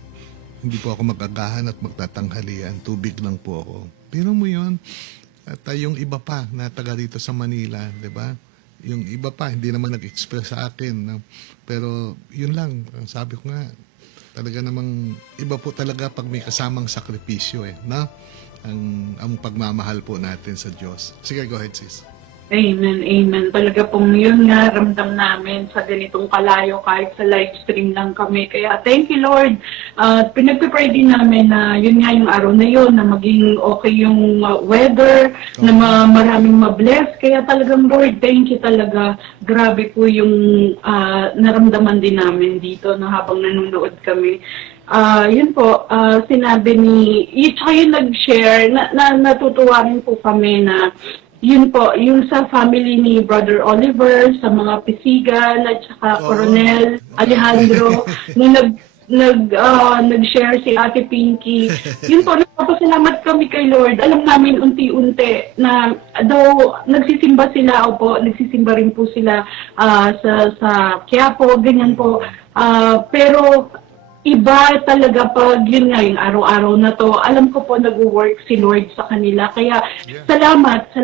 Hindi po ako magagahan at magtatanghalian. Tubig lang po ako. Pero mo yun. At yung iba pa na taga rito sa Manila, di ba? Yung iba pa, hindi naman nag-express sa akin. No? Pero yun lang, sabi ko nga, talaga namang iba po talaga pag may kasamang sakripisyo no? Ang pagmamahal po natin sa Diyos. Sige, go ahead, sis. Amen, amen. Talaga pong yun nga, ramdam namin sa ganitong kalayo kahit sa live stream lang kami. Kaya thank you, Lord. Pinagpipray din namin na yun nga yung araw na yun, na maging okay yung weather, na maraming mabless. Kaya talagang, Lord, thank you talaga. Grabe po yung naramdaman din namin dito na habang nanonood kami. Yun po, sinabi ni, tsaka yung nag-share, natutuwa rin po kami na yun po, yung sa family ni Brother Oliver, sa mga Pisigan at saka Oo. Coronel Alejandro, nung nag-share si Ate Pinky. Yun po, nagpapasalamat kami kay Lord. Alam namin unti-unti na though nagsisimba sila, nagsisimba rin po sila sa Quiapo, ganyan po. Pero iba talaga pag yun nga, yung araw-araw na to, alam ko po nag-work si Lord sa kanila. Kaya salamat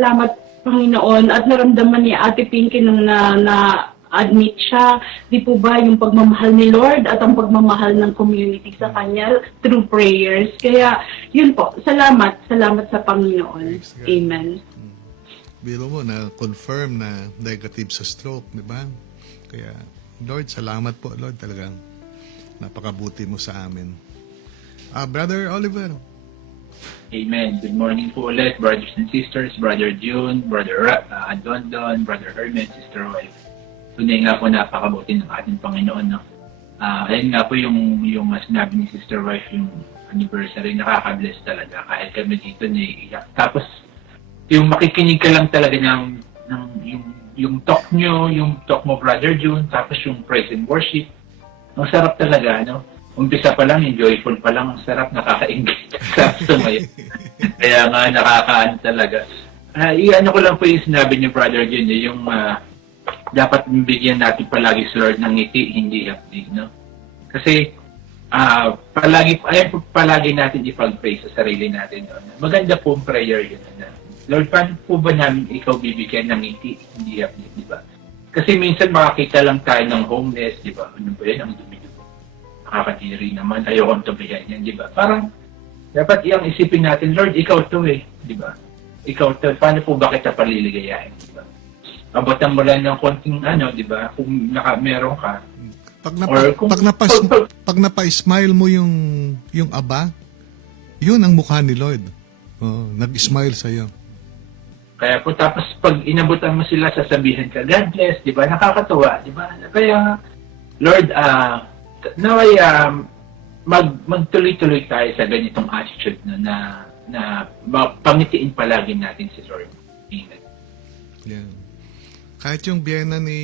Panginoon, at naramdaman ni Ate Pinky nung na-admit siya, di po ba yung pagmamahal ni Lord at ang pagmamahal ng community sa Kanya through prayers. Kaya yun po, salamat sa Panginoon. Praise God. Amen. Biro mo na confirm na negative sa stroke, di ba? Kaya, Lord, salamat po, Lord, talagang napakabuti mo sa amin. Brother Oliver. Amen. Good morning po ulit, brothers and sisters, Brother June, Brother Dondon, Brother Herman, Sister Wife. Tunay nga po napakabuti ng ating Panginoon. No? Ayun nga po yung sinabi ni Sister Wife, yung anniversary, nakaka-bless talaga. Kahit kami dito naiiyak. Tapos, yung makikinig ka lang talaga ng yung talk nyo, yung talk mo, Brother June, tapos yung praise and worship. Ang sarap talaga, no? Umpisa pa lang, joyful pa lang, ang sarap, nakakaingit sa sumayo. Kaya nga, nakakaano talaga. Iano ko lang po yung sinabi niyo, Brother Jun, yung dapat bigyan natin palagi si Lord ng ngiti, hindi hapdi, no? Kasi, palagi natin ipag-pray sa sarili natin. No? Maganda po ang prayer yun. Na, Lord, paano po ba namin ikaw bibigyan ng ngiti, hindi hapdi, di ba? Kasi minsan makakita lang tayo ng homeless, di ba? Ano ba yan? Ang dumi-dugo. Nakakadiri naman. Ayokong tubihan yan, di ba? Parang, dapat iyang isipin natin, Lord, ikaw to eh. Di ba? Ikaw to. Paano po ba kita paliligayahin? Di ba? Abutan mo lang ng konting di ba? Kung meron ka. Pag napa-smile mo yung aba, yun ang mukha ni Lord. Nag-smile sa'yo. Kaya po, tapos pag inabutan mo sila, sasabihin ka, God bless, di ba? Nakakatuwa, di ba? Kaya, Lord, naway magtuloy-tuloy tayo sa ganitong attitude na pangitiin palagi natin si Lord. Amen. Yeah. Kahit yung biyena ni,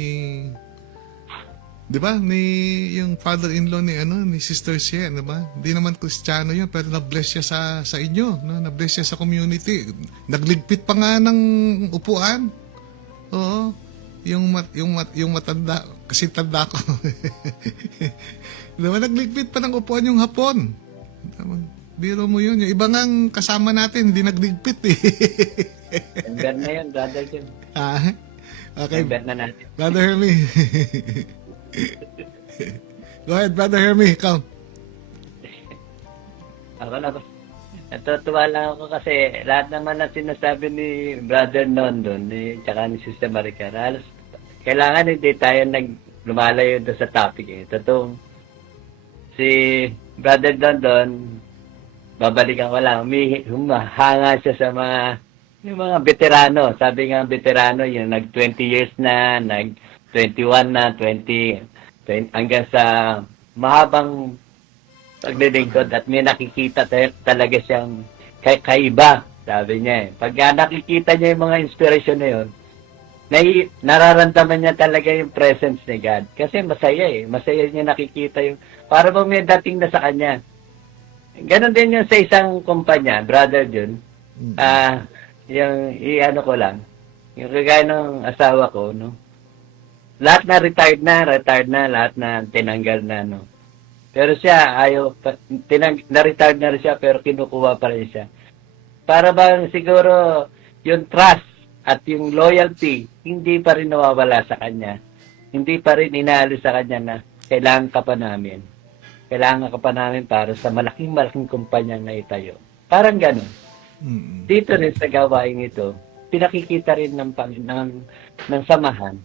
di ba, yung father-in-law ni Sister Sien, di ba? Hindi naman Kristiyano yun, pero na-bless siya sa inyo, no? Na-bless siya sa community. Nagligpit pa nga ng upuan. Oo. Yung matanda, kasi tanda ko. Diba, nagligpit pa ng upuan yung hapon. Biro mo yun. Yung iba ngang kasama natin, hindi nagligpit eh. Ember na yun, Brother Jun. Okay. Ember na natin. Brother Hermie. Go ahead, Brother Hermie. Ikaw. Ako na ba? Natutuwa lang ako kasi lahat naman na sinasabi ni Brother Nondon, tsaka ni Sister Maricar, halos kailangan hindi tayo lumalayo doon sa topic eh. Totoong si Brother Nondon, babalikan ko lang, humahanga siya sa yung mga veterano. Sabi nga veterano, yung nag 20 years na, nag 21 na, 20 hanggang sa mahabang paglilingkod at may nakikita talaga siyang kaiba, sabi niya eh. Pag nakikita niya yung mga inspiration na yun, nararamdaman niya talaga yung presence ni God. Kasi masaya eh. Masaya niya nakikita yung, para bang may dating na sa kanya. Ganon din yung sa isang kumpanya, Brother Jun. Yung ko lang, yung kagaya ng asawa ko, no? Lahat na retired na, lahat na tinanggal na, no? Pero siya, na-retired na rin siya, pero kinukuha pa rin siya. Para bang siguro, yung trust at yung loyalty, hindi pa rin nawawala sa kanya. Hindi pa rin inaalis sa kanya na kailangan ka pa namin. Kailangan ka pa namin para sa malaking kumpanya na itayo. Parang gano'n. Dito rin sa gawain ito, pinakikita rin ng samahan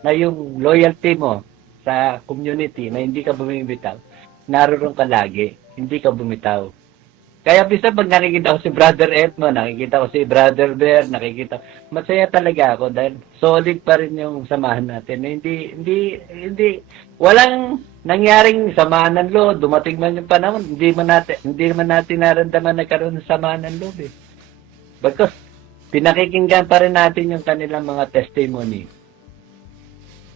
na yung loyalty mo sa community na hindi ka bumibitaw, naroon ka lagi, hindi ka bumitaw. Kaya bisa pag nakikita ko si Brother Edmo, nakikita ko si Brother Bear, masaya talaga ako dahil solid pa rin yung samahan natin. Hindi, walang nangyaring samahan ng loob. Dumating man yung panahon, hindi man natin naramdaman nagkaroon ng samahan ng loob eh. Bagkus, pinakikinggan pa rin natin yung kanilang mga testimony.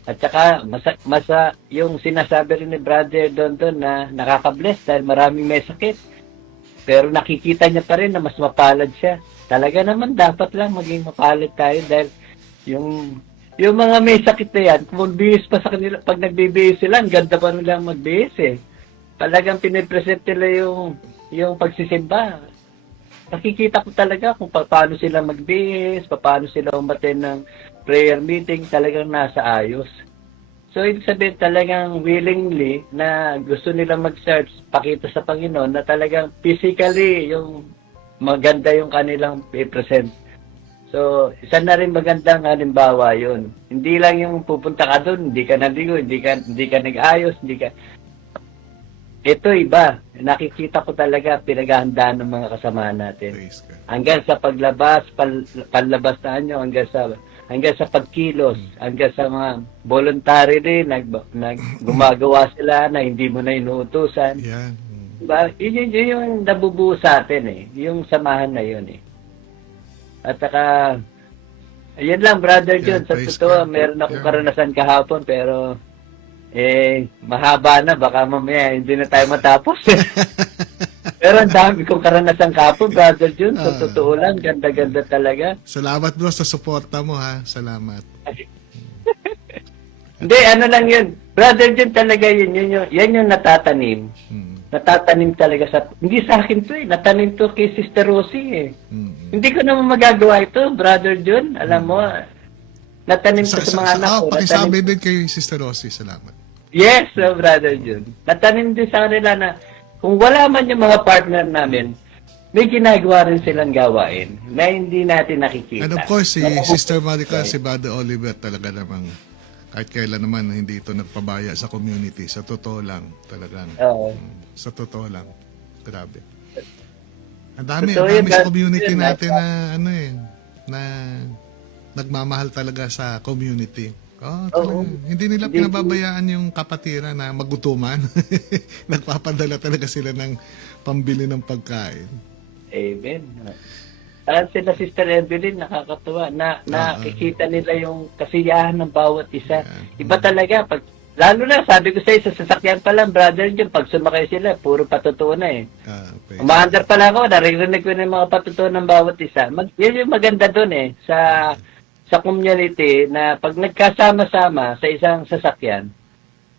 At saka, yung sinasabi rin ni Brother Dondon na nakaka-bless dahil maraming may sakit. Pero nakikita niya pa rin na mas mapalad siya. Talaga naman, dapat lang maging mapalad tayo dahil yung mga may sakit na yan, kung magbihis pa sa kanila, pag nagbibihis sila, ang ganda pa nila magbihis eh. Talagang pinipresent nila yung pagsisimba. Nakikita ko talaga kung paano sila magbihis, paano sila umaten ng prayer meeting, talagang nasa ayos. So, ibig sabihin talagang willingly na gusto nila mag-search, pakita sa Panginoon na talagang physically yung maganda yung kanilang i-present. So, isa na rin magandang halimbawa yun. Hindi lang yung pupunta ka doon, hindi ka naligo, hindi ka nag-ayos, Ito iba. Nakikita ko talaga pinaghahandaan ng mga kasama natin. Praise God. Hanggang sa paglabas, panlabas na nyo, hanggang sa pagkilos, hanggang sa mga voluntary rin, gumagawa sila na hindi mo na inuutusan. Yan. Diba? Yun yung nabubuo sa atin eh. Yung samahan na yun eh. At saka, ayun lang, Brother John, sa praise totoo, God. meron akong Yeah. karanasan kahapon, pero mahaba na, baka mamaya hindi na tayo matapos. Pero ang dami kong karanasan kahapon, Brother John, sa totoo lang, ganda-ganda talaga. Salamat bro sa suporta mo ha. Salamat. Hindi, ano lang yun. Brother John talaga yun, yan yung natatanim. Natatanim talaga hindi sa akin to eh, natanim to kay Sister Rosie eh. Hindi ko naman magagawa ito, Brother John. Alam mo, natanim ko sa mga anak ko. Pakisabi din kay Sister Rosie. Salamat. Yes, Brother John. Natanim din sa kanila na kung wala man yung mga partner namin, may ginagawa rin silang gawain na hindi natin nakikita. And of course, si Sister Marica, si Brother Oliver talaga namang kahit kailan naman hindi ito nagpabaya sa community. Sa totoo lang, talagang. Oo. Sa totoo lang. Grabe. Ang dami Totoo yun, sa Brother community John, natin na na nagmamahal talaga sa community. Oo. Hindi nila pinababayaan yung kapatiran na magutuman. Nagpapadala talaga sila ng pambili ng pagkain. Amen. Sila Sister Evelyn, nakakatuwa. Nakikita nila yung kasiyahan ng bawat isa. Iba talaga. Lalo na, sabi ko sa sasakyan pa lang, Brother John, pag sumakay sila, puro patutuo na eh. Okay. Umaandar pa lang ako, naririnig ko na yung mga patutuo ng bawat isa. Yun yung maganda doon eh, sa community na pag nagkasama-sama sa isang sasakyan,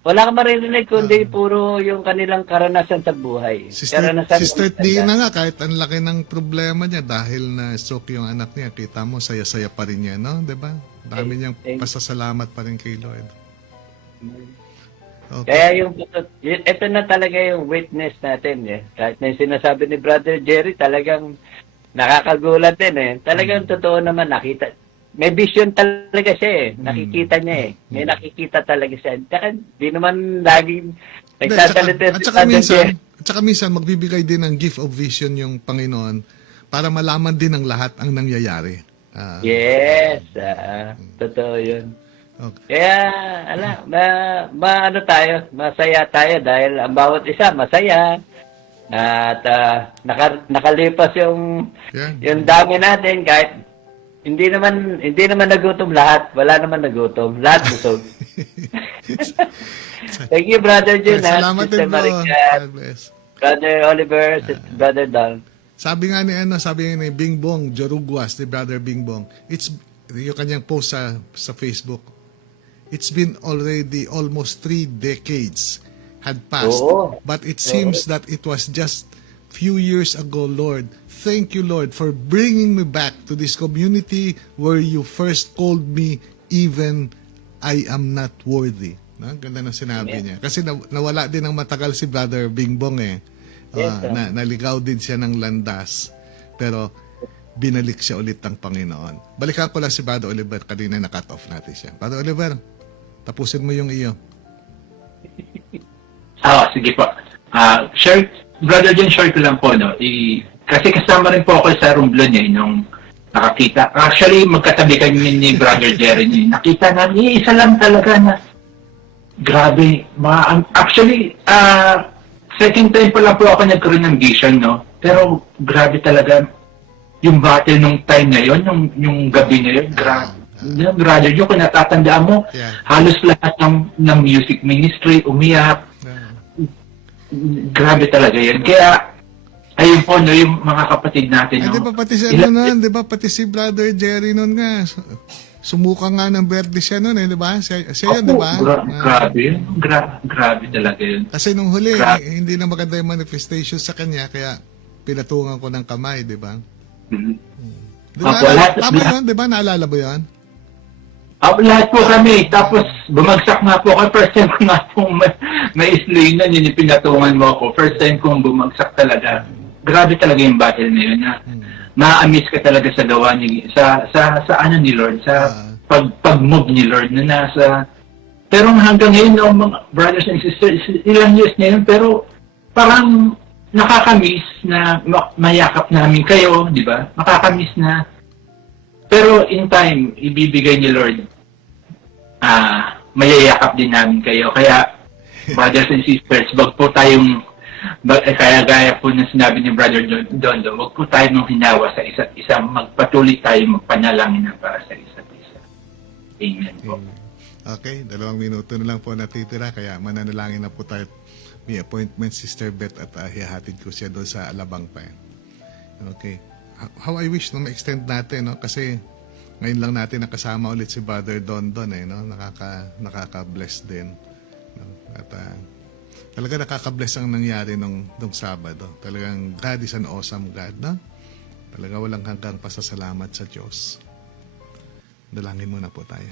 wala kang maririnig kundi puro yung kanilang karanasan sa buhay. Sister Dina nga, kahit ang laki ng problema niya dahil na stroke yung anak niya, kita mo, saya-saya pa rin niya, no? Diba? Dami niyang pasasalamat pa rin kay Lord. Okay. Kaya ito na talaga yung witness natin eh. Kahit na yung sinasabi ni Brother Jerry, talagang nakakagulat din eh. Talagang totoo naman, nakita. May vision talaga siya eh. Nakikita niya eh. May nakikita talaga siya. Tsaka di naman laging nagsasalita At si saka Brother Jerry. minsan, magbibigay din ng gift of vision yung Panginoon para malaman din ng lahat ang nangyayari. Yes. Totoo yun. Okay. Kaya, tayo, masaya tayo dahil ang bawat isa masaya. At nakalipas yung dami natin kahit hindi naman nagutom lahat. Wala naman nagutom. Lahat busog. Thank you, Brother Jun. Salamat din Sister po. Marica, God bless. Brother Oliver, Brother Don. Sabi nga ni Bing Bong Joruguas, ni Brother Bing Bong, it's yung kanyang post sa Facebook. It's been already almost 3 decades had passed. But it seems that it was just few years ago, Lord. Thank you, Lord, for bringing me back to this community where you first called me even I am not worthy. Ganda ng sinabi niya. Kasi nawala din ng matagal si Brother Bing Bong eh. Naligaw din siya ng landas. Pero binalik siya ulit ng Panginoon. Balikan ko lang si Brother Oliver. Kanina na-cut off natin siya. Brother Oliver, tapusin mo yung iyo. Sige po. Brother John, short ko lang po, no? Kasi kasama rin po ako sa Romblon nung nakakita. Actually, magkatabi kami ni Brother Jerry. Nakita namin, isa lang talaga na grabe. Actually, second time pa lang po ako nagkaroon ng vision, no? Pero grabe talaga. yung battle nung time na yon, yung gabi na yun, Brother Joe, kung natatandaan mo, Yeah. halos lahat ng music ministry umiyak. Grabe talaga yan. Kaya, ayun po, no, yung mga kapatid natin, Ay, no, di ba pati si ano nun, di ba pati si Brother Jerry nun nga, sumuka nga ng birthday siya nun di ba? Siya yun, di ba? Grabe yun. Grabe talaga yun. Kasi nung huli, Grabe. hindi na maganda yung manifestation sa kanya, kaya pinatungan ko ng kamay, di ba? Mhm. Di ba? Opo, lahat- Tama yun, di ba? Naalala mo yun? Lahat po kami. Tapos, bumagsak nga po ako. First time ko nga po ma-slay na yun, yung pinatungan mo ako. First time kong bumagsak talaga. Grabe talaga yung battle na yun. Ma-amaze ka talaga sa gawa ni sa ano ni Lord, sa pag-move ni Lord na nasa. Pero hanggang ngayon, no, mga brothers and sisters, ilang years na yun, pero parang nakakamiss na mayakap namin kayo, di ba? Makakamiss na. Pero in time, ibibigay ni Lord, mayayakap din namin kayo. Kaya, brothers and sisters, wag po tayong, kaya gaya po na sinabi ni Brother Dondo, wag po tayong hinawa sa isa't isa. Magpatuloy tayo magpanalangin na para sa isa't isa. Amen po. Okay, 2 minuto na lang po natitira, kaya mananalangin na po tayo. May appointment, Sister Beth, at hihatid ko siya doon sa Alabang pa. Okay. How I wish no ma-extend natin, no? Kasi ngayon lang natin nakasama ulit si Brother Dondon, no? Nakaka-bless din. No? At talaga nakaka-bless ang nangyari nung Sabado. Talagang God is an awesome God, no? Talaga walang hanggang pasasalamat sa Diyos. Dalangin muna po tayo.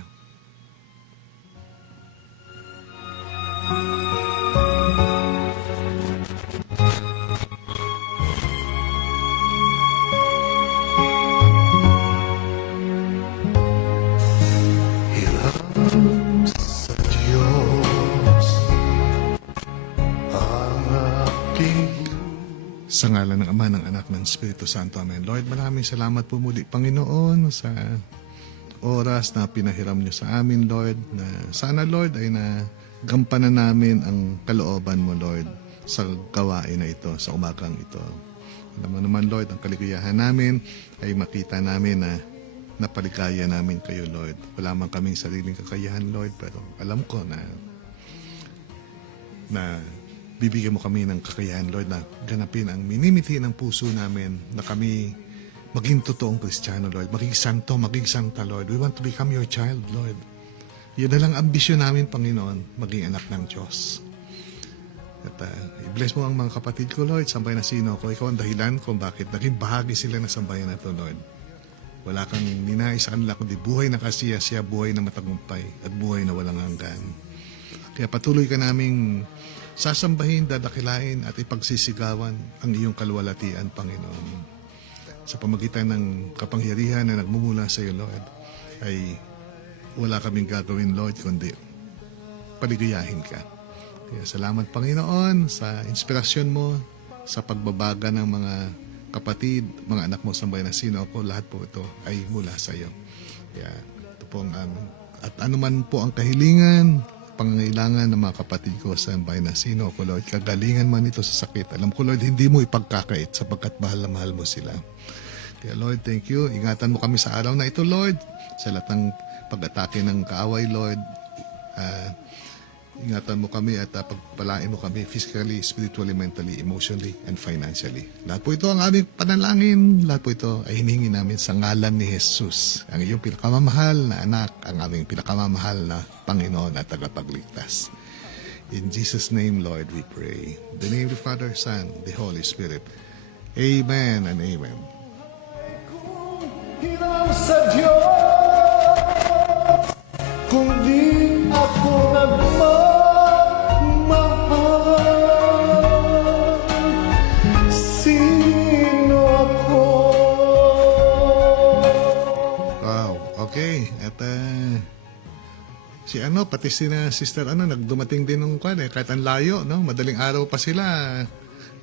Sa ngalan ng Ama, ng Anak, ng Espiritu Santo. Amen. Lord, maraming salamat po muli, Panginoon, sa oras na pinahiram niyo sa amin, Lord. Na sana, Lord, ay nagampanan namin ang kalooban mo, Lord, sa gawain na ito, sa umagang ito. Alam mo naman, Lord, ang kaligayahan namin ay makita namin na napaligaya namin kayo, Lord. Wala man kaming sariling kakayahan, Lord, pero alam ko na bibigyan mo kami ng kakayahan, Lord, na ganapin ang minimiti ng puso namin, na kami maging totoong Kristiyano, Lord. Maging santo, maging santa, Lord. We want to become your child, Lord. Yun na lang ambisyon namin, Panginoon, maging anak ng Diyos. At i-bless mo ang mga kapatid ko, Lord, Sambayan na Sino ko. Ikaw ang dahilan kung bakit naging bahagi sila ng sambayan na ito, Lord. Wala kang ninais sa kanila, kundi buhay na kasiya-siya, buhay na matagumpay, at buhay na walang hanggan. Kaya patuloy ka naming sasambahin, dadakilain at ipagsisigawan ang iyong kalwalatian, Panginoon. Sa pamagitan ng kapangyarihan na nagmumula sa iyo, Lord, ay wala kaming gagawin, Lord, kundi paligayahin ka. Kaya salamat, Panginoon, sa inspirasyon mo, sa pagbabaga ng mga kapatid, mga anak mo sa Sambayan na Sino ko, lahat po ito ay mula sa iyo. Kaya ito po ang at anuman po ang kahilingan, pangangailangan ng mga kapatid ko sa Bayan na Sino ko, Lord, kagalingan man ito sa sakit. Alam ko, Lord, hindi mo ipagkakait sapagkat mahal na mahal mo sila. Kaya, Lord, thank you. Ingatan mo kami sa araw na ito, Lord, sa lahat ng pag-atake ng kaaway, Lord. Ingatan mo kami at pagpalain mo kami physically, spiritually, mentally, emotionally, and financially. Lahat po ito ang aming panalangin. Lahat po ito ay hinihingi namin sa ngalan ni Jesus, ang iyong pinakamamahal na anak, ang aming pinakamamahal na Panginoon at tagapagligtas. In Jesus' name, Lord, we pray. In the name of the Father, Son, the Holy Spirit. Amen and amen. Hirang sa Diyos, kundi ako nagmamahal. Sino ako? Wow, okay. At pati si na Sister nagdumating din nung kahit ang layo, no? Madaling araw pa sila.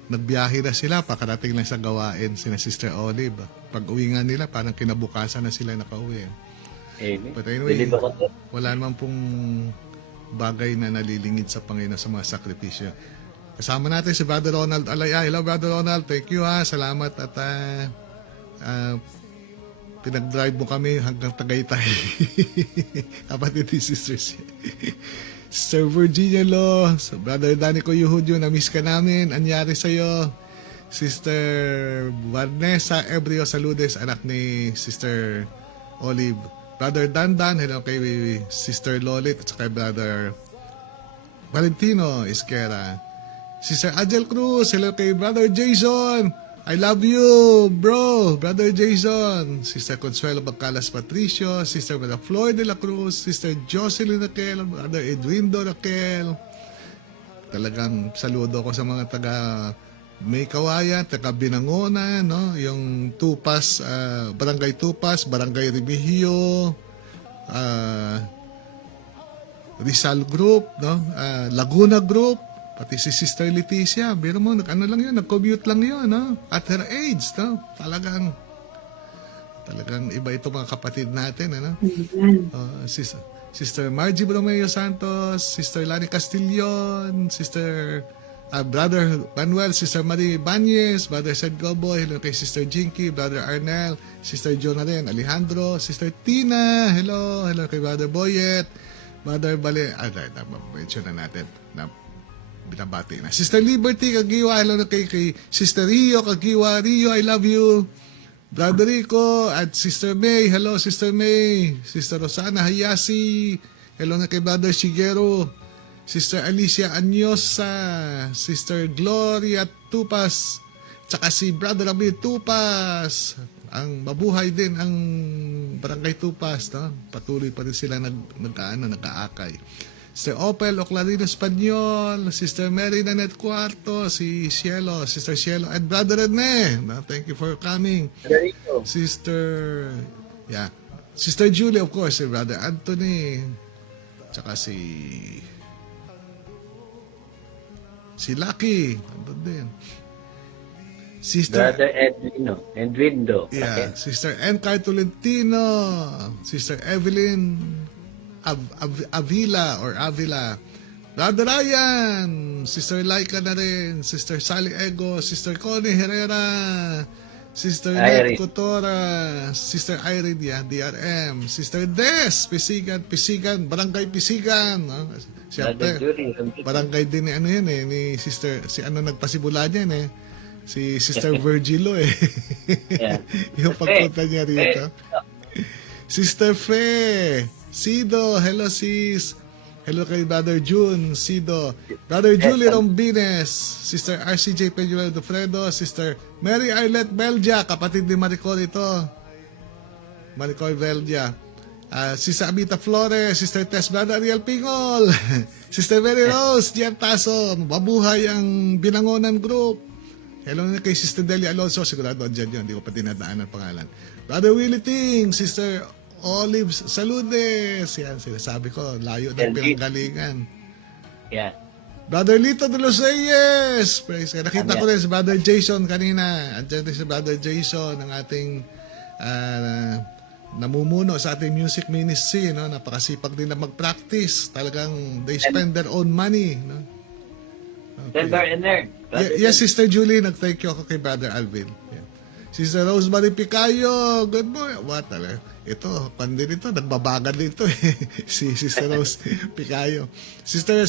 Nagbiyahe na sila, pakarating lang sa gawain sina Sister Olive. Pag uwi nga nila, parang kinabukasan na sila nakauwi. Amen. But anyway, Believe ako to. wala naman pong bagay na nalilingid sa Panginoon sa mga sakripisyo. Kasama natin si Brother Ronald Alaya. Hello, Brother Ronald. Thank you, ha. Salamat at pinag-drive mo kami hanggang Tagaytay. Kapatid ni Sister Sister Virginia Lo, Brother Danico Yuhudyo, na-miss ka namin. Anyari sa'yo? Sister Vanessa Ebrio Saludes, anak ni Sister Olive. Brother Dandan, hello kay Sister Lolit at kay Brother Valentino Isquera. Sister Angel Cruz, hello kay Brother Jason. I love you, bro. Brother Jason. Sister Consuelo Baccalas Patricio. Sister Mara Flor de la Cruz. Sister Jocelyn Raquel. Brother Edwindo Raquel. Talagang saludo ko sa mga taga May Kawayan, taga Binangonan, no? Yung Tupas, Barangay Tupas, Barangay Remigio, Rizal Group, no? Laguna Group. Pati si Sister Leticia, biro mo, ano lang yun, nag-commute lang yun, no? At her age, no? Talagang iba ito mga kapatid natin, ano? Sister Margie Bromeo Santos, Sister Lani Castillon, Sister Brother Manuel, Sister Marie Banyes, Brother Sed Goboy, hello kay Sister Jinky, Brother Arnel, Sister Jonathan Alejandro, Sister Tina, hello kay Brother Boyet, Brother Bale, mention na natin, na binabati na. Sister Liberty Kagiwa, hello na kay Sister Rio Kagiwa. Rio, I love you. Brother Rico at Sister May, hello Sister May. Sister Rosana Hayasi, hello na kay Brother Shigeru. Sister Alicia Anyosa, Sister Gloria Tupas, tsaka si Brother Abid Tupas. Ang mabuhay din ang Barangay Tupas, no? Patuloy pa rin sila nag-aakay. Sister Opel Oclarino Espanyol, Sister Mary Nanette Cuarto, si Cielo, Sister Cielo, and Brother Rene. Thank you for coming. Sister Julie, of course, si Brother Anthony, tsaka si Lucky, andun din. Sister Brother Edwindo. Yeah, Sister Encar Tolentino, Sister Evelyn Avila, Brother Ryan, Sister Laika na rin, Sister Sally Ego, Sister Connie Herrera, Sister Net Cotora, Sister Irene DRM, Sister Des, Pisigan, Barangay Pisigan, no? Siyempre, barangay din ni ni Sister, si nagpasimula niyan si Sister Virgilo Yeah. Yung pagpunta niya rito. Sister Fe, Sido, hello sis. Hello kay Brother June, Sido. Brother Julie Rombines, Sister RCJ Peñuel Dufredo, Sister Mary Arlette Belgia, kapatid ni Maricol ito. Maricol Belgia. Sister Abita Flores, Sister Tess, Brother Ariel Pingol, Sister Mary Rose, Gian Taso, mabuhay ang Binangonan Group. Hello na kay Sister Delia Alonso, sigurado dyan yun, hindi ko pa tinadaan ang pangalan. Brother Willie Ting, Sister Olives Saludes, yan, sinasabi ko, layo ng pinanggalingan. Yeah. Brother Lito de los Reyes, praise God. Nakita ko rin si Brother Jason kanina, andyan din si Brother Jason, ang ating namumuno sa ating music ministry, no? Napakasipag din na mag-practice. Talagang they spend their own money, no? Okay. Yes, Sister Julie, nag-thank you ako kay Brother Alvin. Yeah. Sister Rosemary Picayo, good morning. What? Ito, pandin ito, nagbabagan dito si Sister Rose Picayo. Sister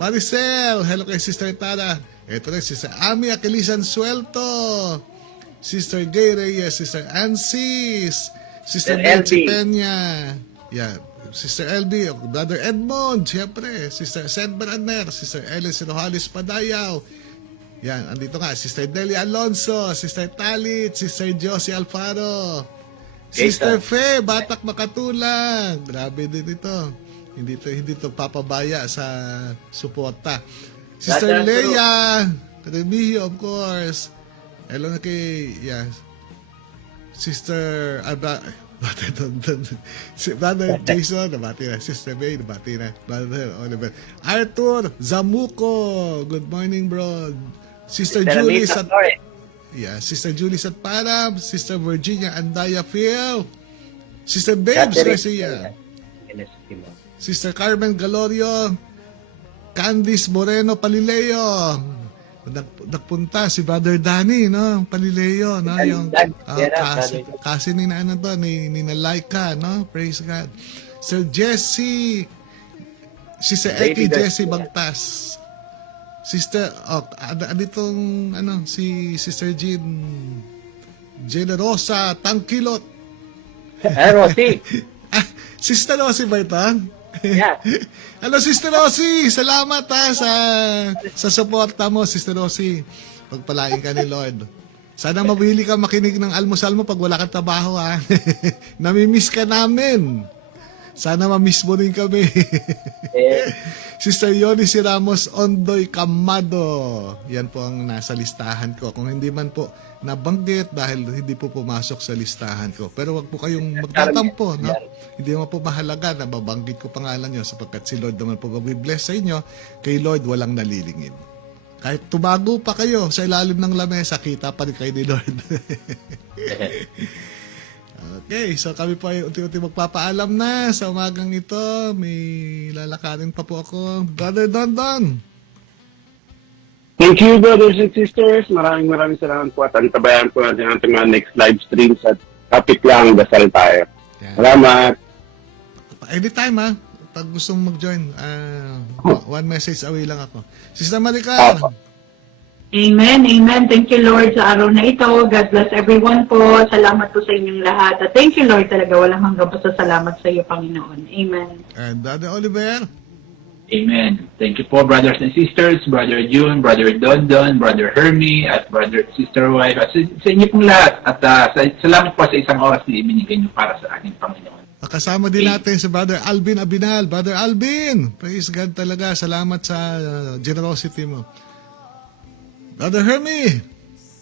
Maricel, hello kay Sister Tara. Ito rin, Sister Ami Aquilisan Suelto. Sister Gay Reyes, Sister Ansis, Sister Betsy Peña. Yeah. Sister LB, Brother Edmond, siyempre, Sister Sed Beraner, Sister Alice Rojales Padayaw. Yan, andito nga, Sister Delia Alonso, Sister Talit, Sister Josie Alfaro, Sister Fe, Batak Makatulang. Grabe din ito. Hindi to papabaya sa suporta. Sister Leia, Remigio, of course. Hello na kay, Sister Brother Jason, nabati na. Sister May, nabati na. Brother Oliver. Arthur Zamuco, good morning, bro. Sister Julie Sister Julie Satparam, Sister Virginia Andaya Phil, Sister Babes Garcia, Sister Carmen Galorio, Candice Moreno Palileo, Nagpunta si Brother Danny, no? Palileo, no? Yung kasi ni na ano to, ni na Laika, no? Praise God. Sir Jesse, Sister Eki Jesse Bagtas. Sister, aditong, si Sister Jean Rosa Tangkilot. Rosie. Sister Rosie ba ito? Yeah. Hello, Sister Rosie. Salamat sa suporta mo, Sister Rosie. Pagpalain ka ni Lord. Sana mabili ka makinig ng almusal mo pag wala kang trabaho, ha? Namimiss ka namin. Sana mamiss mo rin kami. Sister Yoni si Ramos Ondoy Camado. Yan po ang nasa listahan ko. Kung hindi man po nabanggit dahil hindi po pumasok sa listahan ko. Pero wag po kayong magtatampo, no? Hindi naman po mahalaga na mabanggit ko pangalan nyo sapagkat si Lord naman po mag-bless sa inyo. Kay Lord walang nalilingin. Kahit tumago pa kayo sa ilalim ng lamesa, kita pa rin kayo ni Lord. Okay, so kami po ay unti-unti magpapaalam na sa umagang ito. May lalakarin pa po ako. Brother Don. Thank you, brothers and sisters. Maraming salamat po at antabayan po natin ang ating mga next live streams at topic lang, dasal tayo. Yeah. Salamat. Anytime, ha? Pag gusto mong mag-join, one message away lang ako. Sister Maricar. Amen, amen. Thank you, Lord, sa araw na ito. God bless everyone po. Salamat po sa inyong lahat. At thank you, Lord, talaga. Walang hanggang po sa salamat sa iyo, Panginoon. Amen. And Brother Oliver. Amen. Thank you po, brothers and sisters, Brother June, Brother Dondon, Brother Hermie, at Sister Wife, at sa inyo pong lahat. At salamat po sa isang oras na ibinigay niyo para sa ating Panginoon. Kasama din natin si Brother Alvin Abinal. Brother Alvin, praise God talaga. Salamat sa generosity mo. Brother Hermie.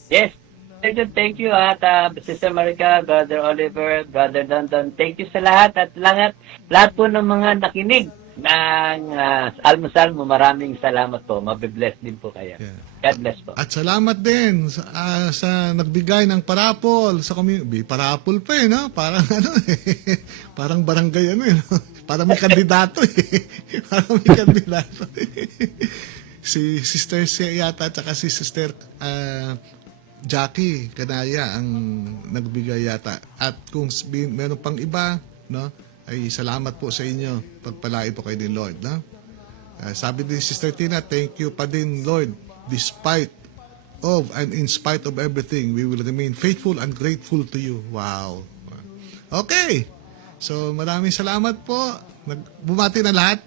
Yes. Thank you at Sister Marica, Brother Oliver, Brother Dondon. Thank you sa lahat at lahat po ng mga nakinig ng almusal mo. Maraming salamat po. Mabibless din po kayo. Yeah. God bless po. At salamat din sa nagbigay ng parapol sa community. Parapol pa no? Parang parang barangay no? Parang may kandidato Parang may kandidato. Si Sister yata at saka si Sister Jackie Kanaya ang nagbigay yata. At kung meron pang iba, no, ay salamat po sa inyo. Pagpalain po kayo din, Lord. No? Sabi din Sister Tina, thank you pa din, Lord. Despite of and in spite of everything, we will remain faithful and grateful to you. Wow. Okay. So maraming salamat po. Bumati na lahat.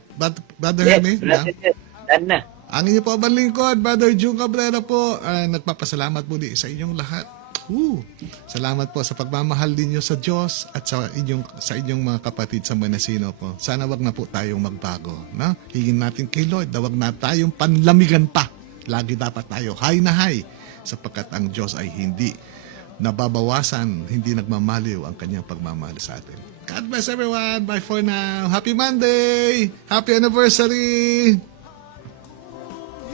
Brother Hermie. Done na. Ang inyo po abang lingkod, Brother June Cabrera po, nagpapasalamat muli sa inyong lahat. Salamat po sa pagmamahal ninyo sa Diyos at sa inyong mga kapatid sa Manasino po. Sana wag na po tayong magbago. No? Hingin natin kay Lord na wag na tayong panlamigan pa. Lagi dapat tayo high na high sapagkat ang Diyos ay hindi nababawasan, hindi nagmamaliw ang kanyang pagmamahal sa atin. God bless everyone. Bye for now. Happy Monday! Happy anniversary!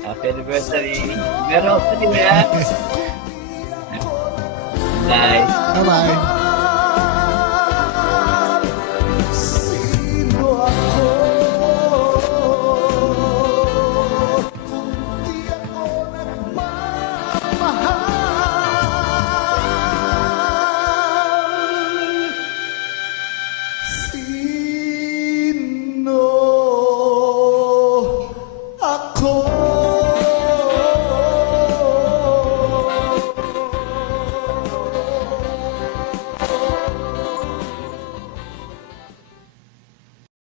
Happy anniversary. Meron sa nila. Bye. Bye-bye. Sino ako? Kung di ako nagmamahal. Sino